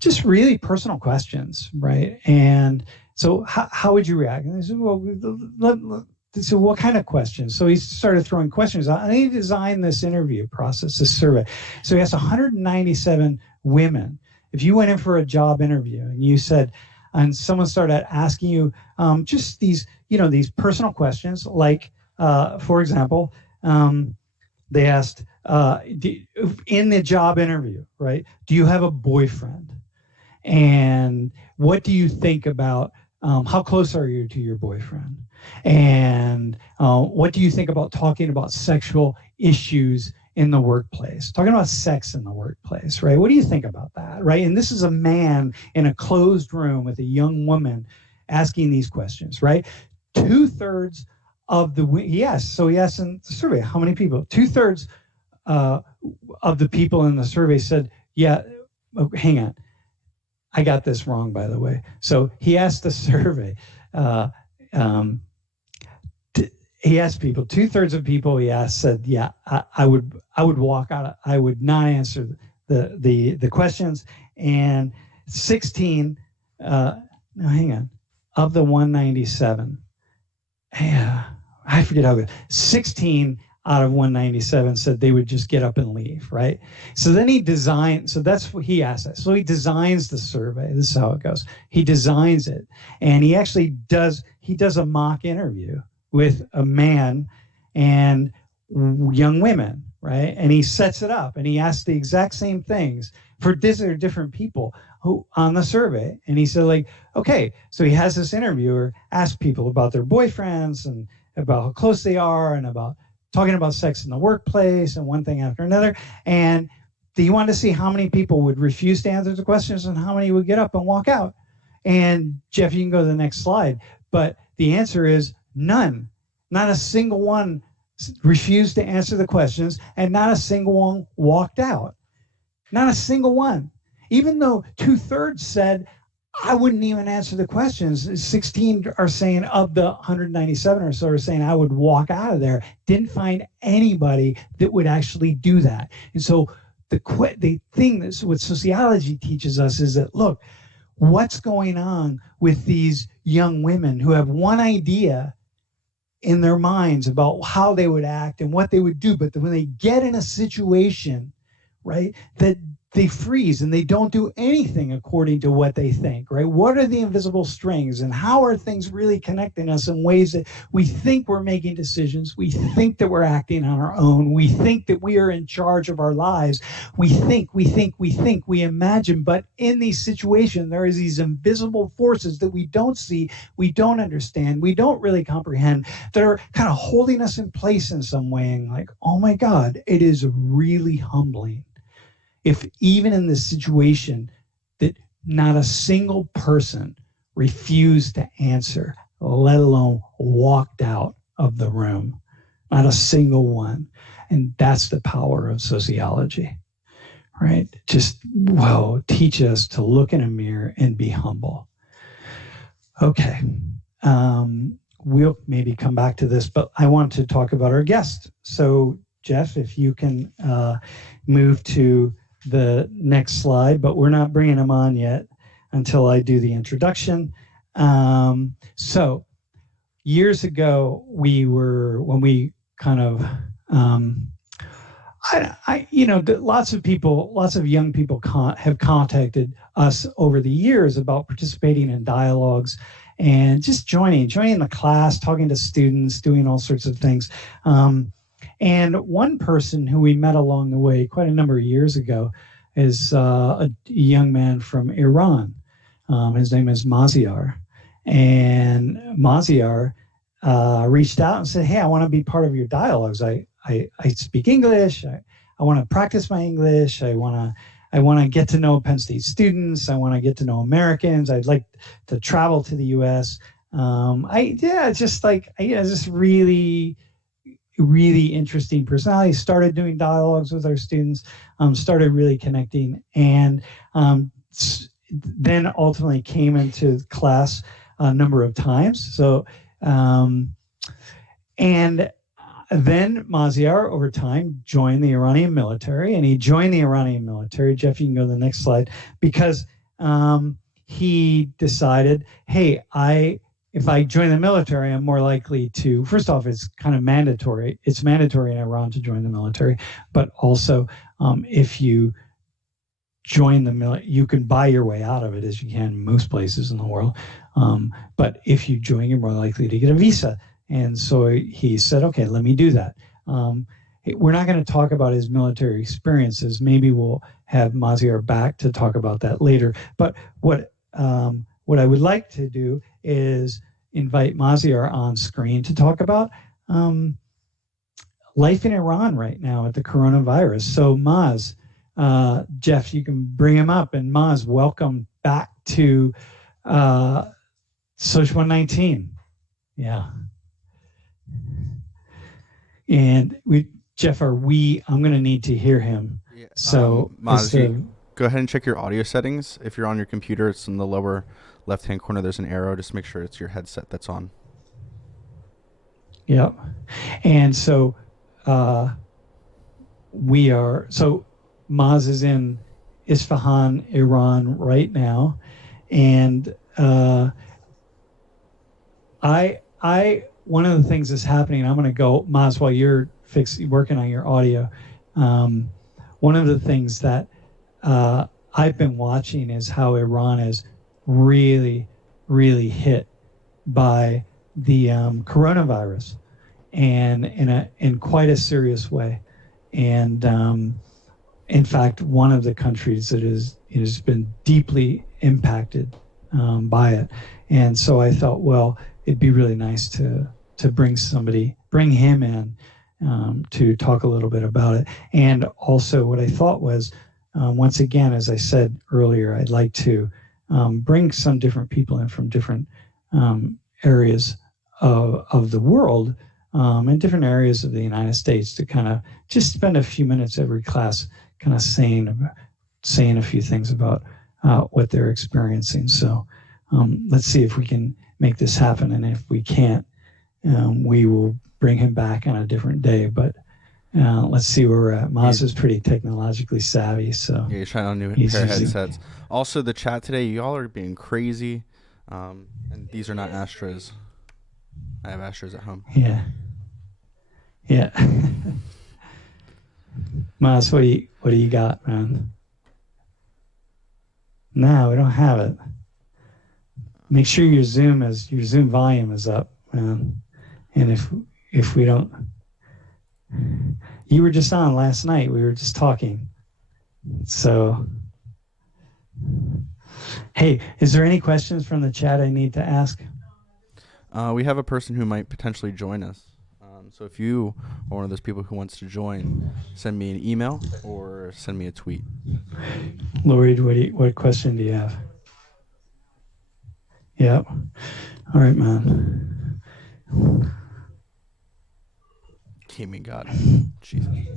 just really personal questions, right? And so how would you react? And they said, well, so what kind of questions? So he started throwing questions out, and he designed this interview process, this survey. So he asked 197 women. If you went in for a job interview and you said, and someone started asking you just these personal questions, like, for example, they asked, in the job interview, right, do you have a boyfriend? And what do you think about, how close are you to your boyfriend? And what do you think about talking about sexual issues in the workplace, talking about sex in the workplace, right? What do you think about that, right? And this is a man in a closed room with a young woman asking these questions, right? 2/3 of the, he asked in the survey, how many people? 2/3 of the people in the survey said, yeah, oh, hang on. I got this wrong, by the way. So he asked the survey, he asked people, 2/3 of people he asked said, yeah, I would walk out. I would not answer the questions. And 16, no, hang on, of the 197, yeah, I forget how good, 16 out of 197 said they would just get up and leave, right? So then he designed, so that's what he asked us. So he designs the survey. This is how it goes. He designs it, and he actually does a mock interview with a man and young women, right? And he sets it up, and he asks the exact same things for different people who on the survey. And he said, like, okay, so he has this interviewer ask people about their boyfriends and about how close they are and about talking about sex in the workplace and one thing after another. And he wanted to see how many people would refuse to answer the questions and how many would get up and walk out. And Jeff, you can go to the next slide. But the answer is none. Not a single one refused to answer the questions, and not a single one walked out. Not a single one. Even though 2/3 said, I wouldn't even answer the questions. 16 are saying, of the 197 or so, are saying I would walk out of there. Didn't find anybody that would actually do that. And so the thing that's what sociology teaches us is that, look, what's going on with these young women who have one idea in their minds about how they would act and what they would do, but when they get in a situation, right, that they freeze and they don't do anything according to what they think, right? What are the invisible strings, and how are things really connecting us in ways that we think we're making decisions, we think that we're acting on our own, we think that we are in charge of our lives, we imagine, but in these situations, there is these invisible forces that we don't see, we don't understand, we don't really comprehend, that are kind of holding us in place in some way, and like, oh my God, it is really humbling. If even in this situation that not a single person refused to answer, let alone walked out of the room, not a single one. And that's the power of sociology, right? Just, whoa, teach us to look in a mirror and be humble. Okay, we'll maybe come back to this, but I want to talk about our guest. So Jeff, if you can move to the next slide, but we're not bringing him on yet until I do the introduction. So years ago, lots of young people have contacted us over the years about participating in dialogues and just joining the class, talking to students, doing all sorts of things. And one person who we met along the way quite a number of years ago is a young man from Iran. His name is Maziar. And Maziar reached out and said, hey, I want to be part of your dialogues. I speak English. I want to practice my English. I want to get to know Penn State students. I want to get to know Americans. I'd like to travel to the U.S. Just really, really interesting personality. Started doing dialogues with our students. Started really connecting, and then ultimately came into class a number of times. So, and then Maziar, over time, joined the Iranian military, and he joined the Iranian military. Jeff, you can go to the next slide, because he decided, hey, if I join the military, I'm more likely to, first off, it's kind of mandatory. It's mandatory in Iran to join the military, but also if you join the military, you can buy your way out of it, as you can in most places in the world. But if you join, you're more likely to get a visa. And so he said, okay, let me do that. We're not going to talk about his military experiences. Maybe we'll have Maziar back to talk about that later. But what I would like to do is invite Maziar on screen to talk about life in Iran right now with the coronavirus. So Maz, Jeff, you can bring him up. And Maz, welcome back to Social 119. Yeah. And Jeff, I'm going to need to hear him. Yeah. So Maz, go ahead and check your audio settings. If you're on your computer, it's in the lower left-hand corner. There's an arrow. Just make sure it's your headset that's on. Yep. And so Maz is in Isfahan, Iran right now. And one of the things that's happening, I'm going to go, Maz, while you're working on your audio. One of the things that I've been watching is how Iran is really, really hit by the coronavirus, and in quite a serious way. And in fact, one of the countries that has been deeply impacted by it. And so I thought, well, it'd be really nice to bring him in to talk a little bit about it. And also what I thought was, once again, as I said earlier, I'd like to bring some different people in from different areas of the world and different areas of the United States to kind of just spend a few minutes every class kind of saying a few things about what they're experiencing. So let's see if we can make this happen. And if we can't, we will bring him back on a different day. But let's see where we're at. Maz is pretty technologically savvy, so yeah, he's trying on new pair of headsets. Also, the chat today, y'all are being crazy, and these are not Astras. I have Astras at home. Yeah. Maz, what do you got, man? No, we don't have it. Make sure your Zoom volume is up, man. And if we don't, you were just on last night. We were just talking. So, hey, is there any questions from the chat I need to ask? We have a person who might potentially join us. So if you are one of those people who wants to join, send me an email or send me a tweet. Lori, what question do you have? Yep. All right, man. Gaming God. Jesus. Can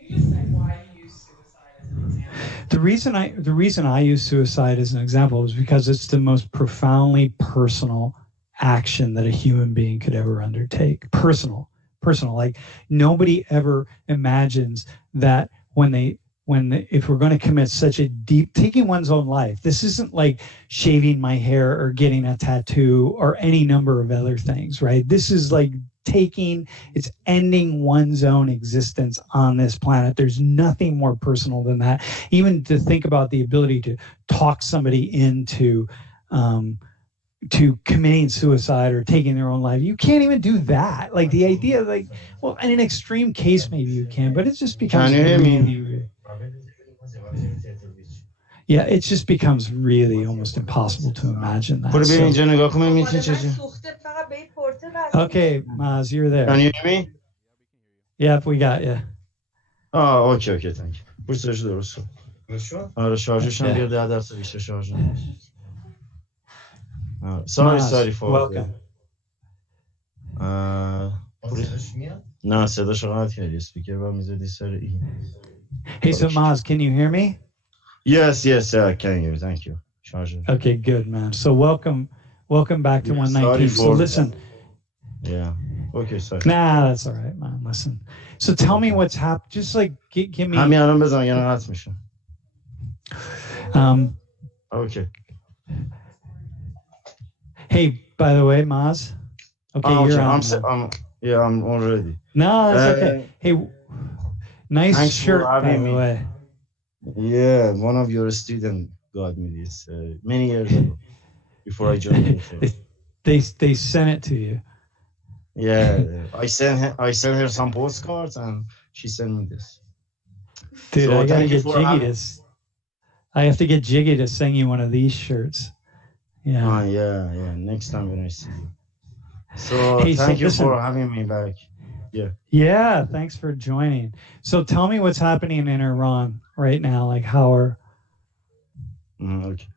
you just say why you use suicide as an example? The reason I use suicide as an example is because it's the most profoundly personal action that a human being could ever undertake. Personal. Like nobody ever imagines that if we're going to commit such a deep, taking one's own life, this isn't like shaving my hair or getting a tattoo or any number of other things, right? This is like it's ending one's own existence on this planet. There's nothing more personal than that. Even to think about the ability to talk somebody into to committing suicide or taking their own life. You can't even do that. Like the idea, like, well, in an extreme case, maybe you can, but it just becomes Can you hear me? really, yeah, it just becomes really almost impossible to imagine that. برو بیا So, اینجا نگاه کن ببین می‌تونی چجوری. okay, Maz, you're Can there. you hear me? Yep, we got you. اوکی thank you. پوستش درست شد. آره شارژش هم بیاد 10% بیشتر شارژ نمیشه. sorry for welcome. نه صداش قطع کردی اسپیکر با میذاری سر این. Hey, so Maz, can you hear me? Yes, I can hear you. Thank you. Charger. Okay, good, man. So welcome back to 119. So listen. Yeah. Okay, sorry. Nah, that's all right, man. Listen. So tell me what's happened. Just like give me. همین الان بزن یعنی قطع میشه. Okay. Hey, by the way, Maz. Okay, you're on. I'm all ready. No, that's okay. Hey, nice shirt, by the way. Yeah, one of your students got me this many years ago before I joined. They sent it to you. Yeah, I sent her some postcards and she sent me this. Dude, so I gotta get Jiggy to. I have to get Jiggy to sing you one of these shirts. Yeah. Yeah. Next time when I see you. So hey, thank you listen, for having me back. Yeah, thanks for joining. So tell me what's happening in Iran right now. Like how are okay.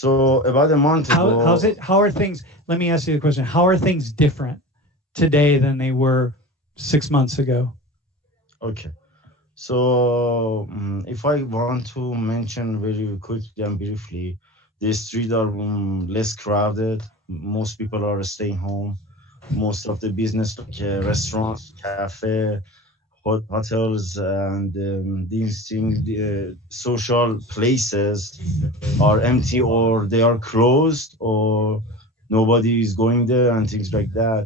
So about a month ago, how are things, let me ask you the question. How are things different today than they were 6 months ago? Okay. So if I want to mention very quickly and briefly, the streets are less crowded. Most people are staying home. Most of the business like restaurants, cafe, hotels, and these things, social places are empty or they are closed or nobody is going there and things like that.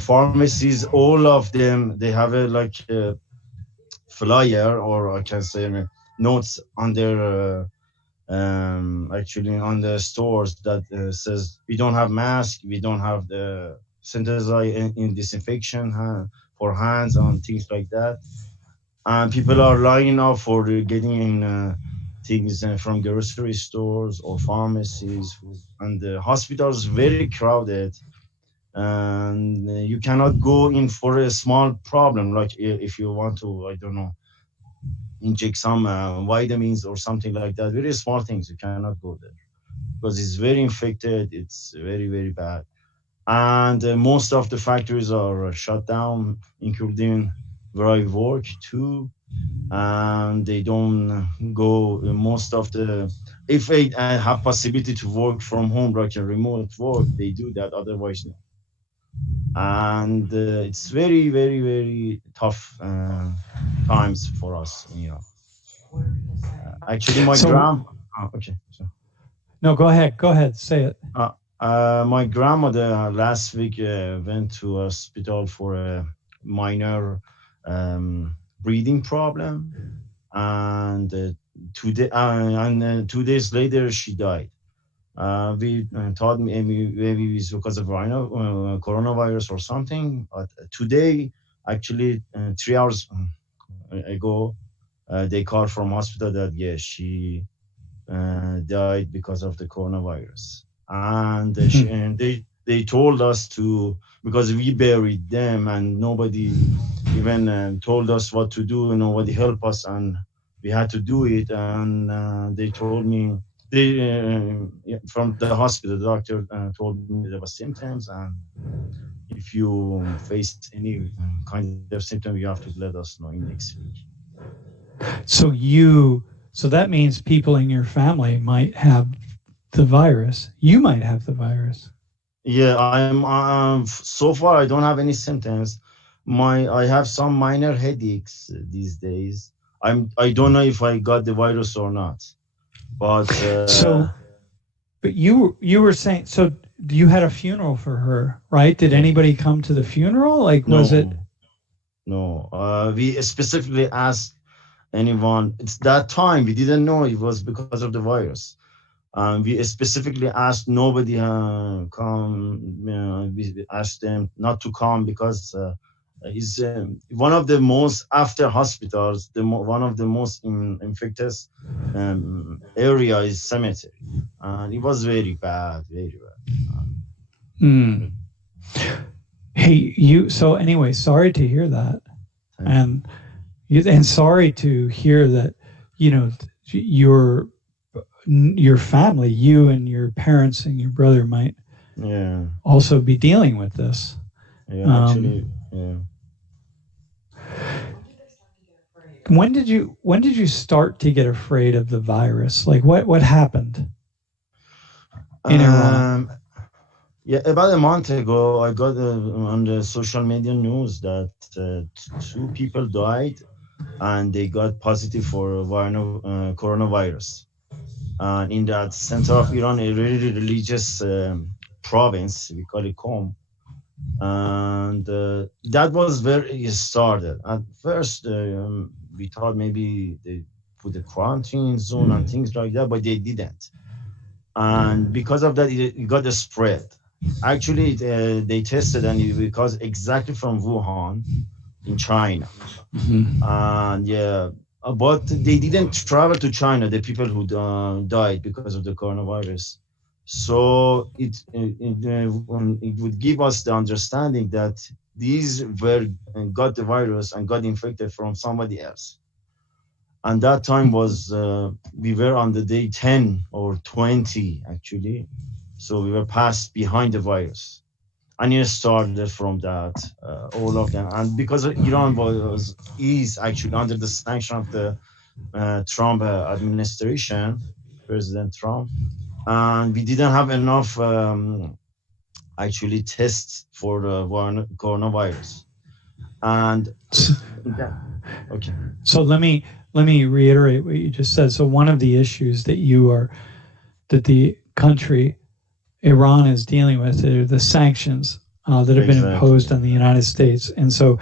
Pharmacies, all of them, they have a flyer or I can say notes on their actually on the stores that says we don't have masks, we don't have the sanitizer in disinfection for hands and things like that, and people are lining up for getting in things from grocery stores or pharmacies, and the hospitals very crowded, and you cannot go in for a small problem like if you want to, I don't know, inject some vitamins or something like that, very small things, you cannot go there because it's very infected, it's very, very bad. And most of the factories are shut down, including where I work too, and they don't go most of the, if they have possibility to work from home like a remote work, they do that, otherwise no. And it's very, very, very tough times for us, actually my okay, so. No, go ahead, say it. My grandmother last week went to a hospital for a minor breathing problem, and 2 days later she died. We thought maybe it's because of coronavirus or something, but today, actually 3 hours ago, they called from hospital that she died because of the coronavirus. And they told us to, because we buried them and nobody even told us what to do, nobody helped us, and we had to do it. And they told me, from the hospital, the doctor told me there were symptoms, and if you face any kind of symptom, you have to let us know in next week. So that means people in your family might have the virus. You might have the virus. Yeah, I'm so far I don't have any symptoms. I have some minor headaches these days. I don't know if I got the virus or not, but so But you were saying, so you had a funeral for her, right? Did anybody come to the funeral? Like, was it? No. We specifically asked anyone. It's that time we didn't know it was because of the virus. We specifically asked nobody come. We asked them not to come because it's one of the most after hospitals. One of the most infected area is cemetery, and it was very bad, very bad. Mm. Hey, so anyway, sorry to hear that, and sorry to hear that, your family, you and your parents and your brother might also be dealing with this. Actually, yeah. When did you start to get afraid of the virus? Like what happened in Iran? Yeah, about a month ago, I got on the social media news that 2 people died and they got positive for coronavirus. And in that center of Iran, a really religious province, we call it Qom. And that was where it started. At first, we thought maybe they put a quarantine zone and things like that, but they didn't. And because of that, it got a spread. Actually, they tested and because exactly from Wuhan in China. And but they didn't travel to China, the people who died because of the coronavirus. So it would give us the understanding that these got the virus and got infected from somebody else. And that time was we were on the day 10 or 20 actually, so we were passed behind the virus, and it started from that, all of them. And because Iran is actually under the sanction of the Trump administration, President Trump, and we didn't have enough actually tests for the coronavirus. And okay. So let me reiterate what you just said. So one of the issues that the country Iran is dealing with are the sanctions that have been imposed on the United States. And so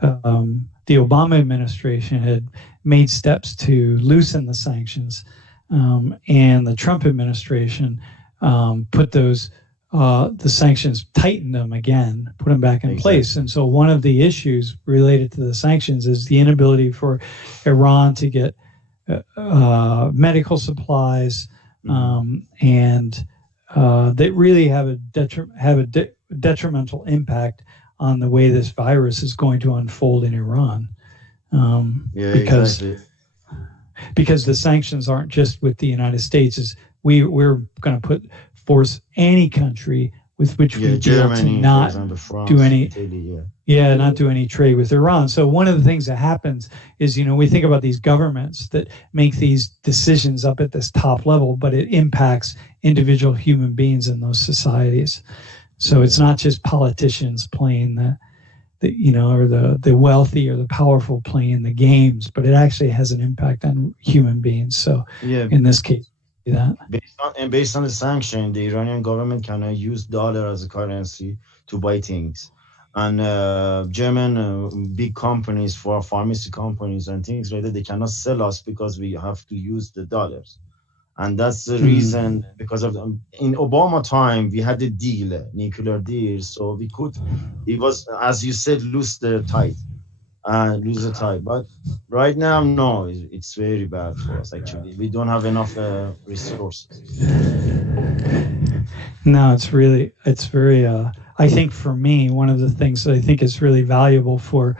the Obama administration had made steps to loosen the sanctions, and the Trump administration put those the sanctions, tightened them again, put them back in place. And so one of the issues related to the sanctions is the inability for Iran to get medical supplies, and that really have a detrimental impact on the way this virus is going to unfold in Iran. Because the sanctions aren't just with the United States. We're going to force any country with which we deal to not do any not do any trade with Iran. So one of the things that happens is, we think about these governments that make these decisions up at this top level, but it impacts individual human beings in those societies. So it's not just politicians playing or the wealthy or the powerful playing the games, but it actually has an impact on human beings. So in this case, that based on the sanction, the Iranian government cannot use dollar as a currency to buy things, and German big companies, for pharmacy companies and things like that, they cannot sell us because we have to use the dollars. And that's the reason, because of in Obama time we had a deal, nuclear deal, so we could, it was, as you said, lose the tie. But right now, no, it's very bad for us. Actually, we don't have enough resources. No, it's very. I think for me, one of the things that I think is really valuable for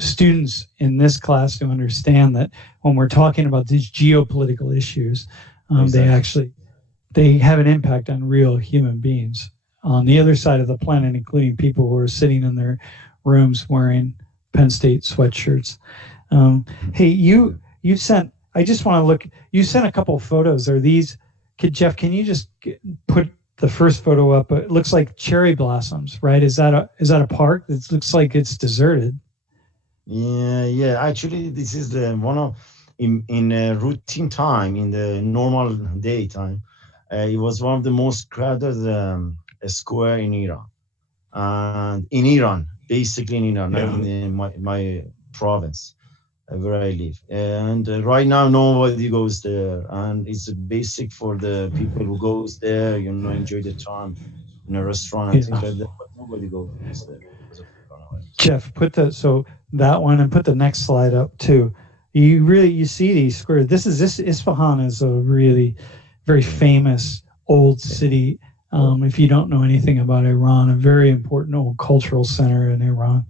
students in this class to understand that when we're talking about these geopolitical issues, they have an impact on real human beings on the other side of the planet, including people who are sitting in their rooms wearing Penn State sweatshirts. Hey, you sent. I just want to look. You sent a couple of photos. Are these? Jeff, can you just put the first photo up? It looks like cherry blossoms, right? Is that a park? It looks like it's deserted. Yeah. Actually, this is the one of in routine time, in the normal daytime. It was one of the most crowded square in Iran, and in Iran, basically in Iran, not in my province where I live. And right now, nobody goes there, and it's basic for the people who goes there, enjoy the time in a restaurant and things like that. But nobody goes there because of coronavirus. Jeff, put that one and put the next slide up too. You see these squares. This Isfahan is a really very famous old city. If you don't know anything about Iran, a very important old cultural center in Iran.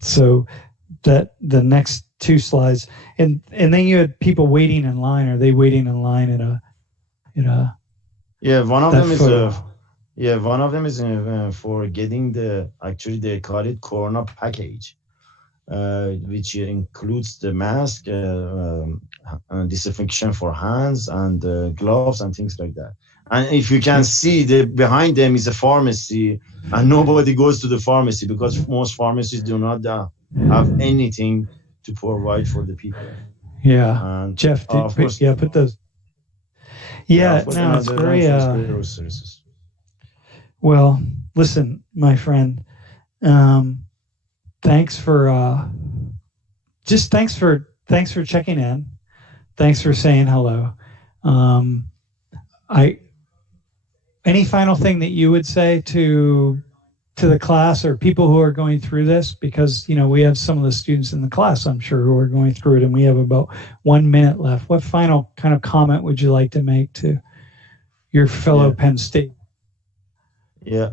So that the next two slides, and then you had people waiting in line. Are they waiting in line in a Yeah, one of them photo. one of them is for getting actually they call it Corona package, which includes the mask, disinfection for hands, and gloves and things like that. And if you can see, behind them is a pharmacy, and nobody goes to the pharmacy because most pharmacies do not have anything to provide for the people. Yeah, And Jeff, of course, put those. yeah, Yeah, of course, no, it's another very. services. Well, listen, my friend. Thanks for thanks for checking in. Thanks for saying hello. Any final thing that you would say to the class or people who are going through this? Because we have some of the students in the class, I'm sure, who are going through it, and we have about 1 minute left. What final kind of comment would you like to make to your fellow Penn State? Yeah,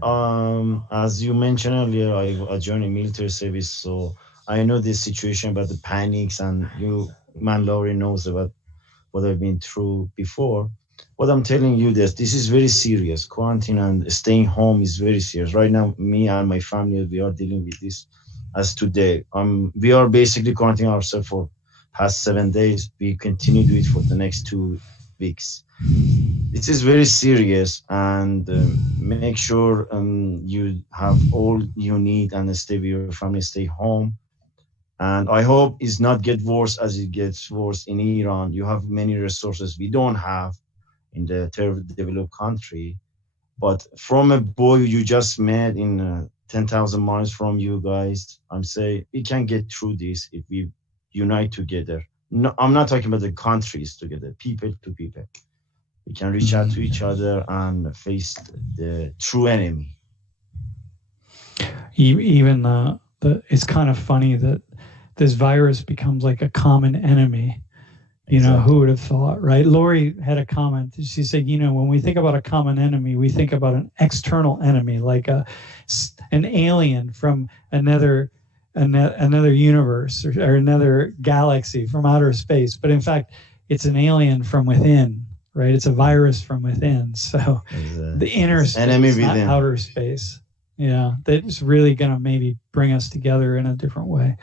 as you mentioned earlier, I joined a military service, so I know this situation about the panics, and man, Laurie knows about what I've been through before. But I'm telling you this is very serious. Quarantine and staying home is very serious. Right now, me and my family, we are dealing with this as today. We are basically quarantining ourselves for past 7 days. We continue to do it for the next 2 weeks. This is very serious, and make sure you have all you need and stay with your family, stay home. And I hope it's not get worse as it gets worse in Iran. You have many resources we don't have in the third developed country. But from a boy you just met in 10,000 miles from you guys, I'm saying we can get through this if we unite together. No, I'm not talking about the countries together, people to people. We can reach out to each other and face the true enemy. Even it's kind of funny that this virus becomes like a common enemy. Exactly. Who would have thought, right? Lori had a comment. She said, when we think about a common enemy, we think about an external enemy, like an alien from another universe or another galaxy from outer space. But in fact, it's an alien from within, right? It's a virus from within. So the inner space, enemy not within. outer space. Yeah, that's really going to maybe bring us together in a different way.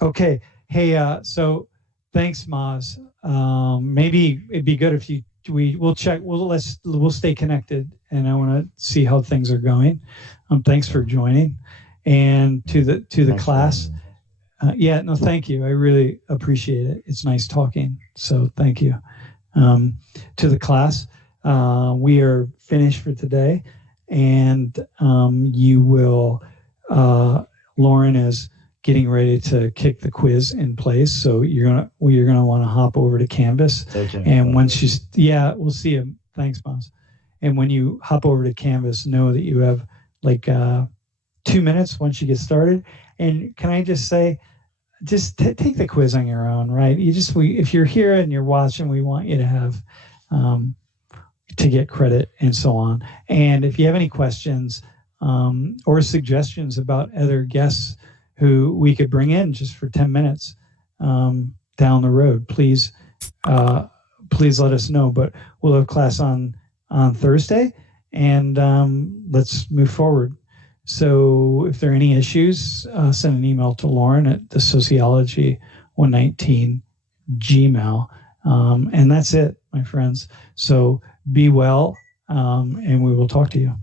Okay. Hey, so thanks, Maz. Maybe it'd be good if we'll check. We'll stay connected, and I want to see how things are going. Thanks for joining, and to the class. Yeah, no, thank you. I really appreciate it. It's nice talking. So thank you. To the class, we are finished for today, and you will. Lauren is getting ready to kick the quiz in place, so you're gonna want to hop over to Canvas. Okay. And once we'll see you. Thanks, Maz. And when you hop over to Canvas, know that you have like 2 minutes once you get started. And can I just say, take the quiz on your own, right? If you're here and you're watching, we want you to have to get credit and so on. And if you have any questions or suggestions about other guests who we could bring in just for 10 minutes down the road, please let us know. But we'll have class on Thursday, and let's move forward. So if there are any issues, send an email to Lauren at the Sociology 119 Gmail. And that's it, my friends. So be well, and we will talk to you.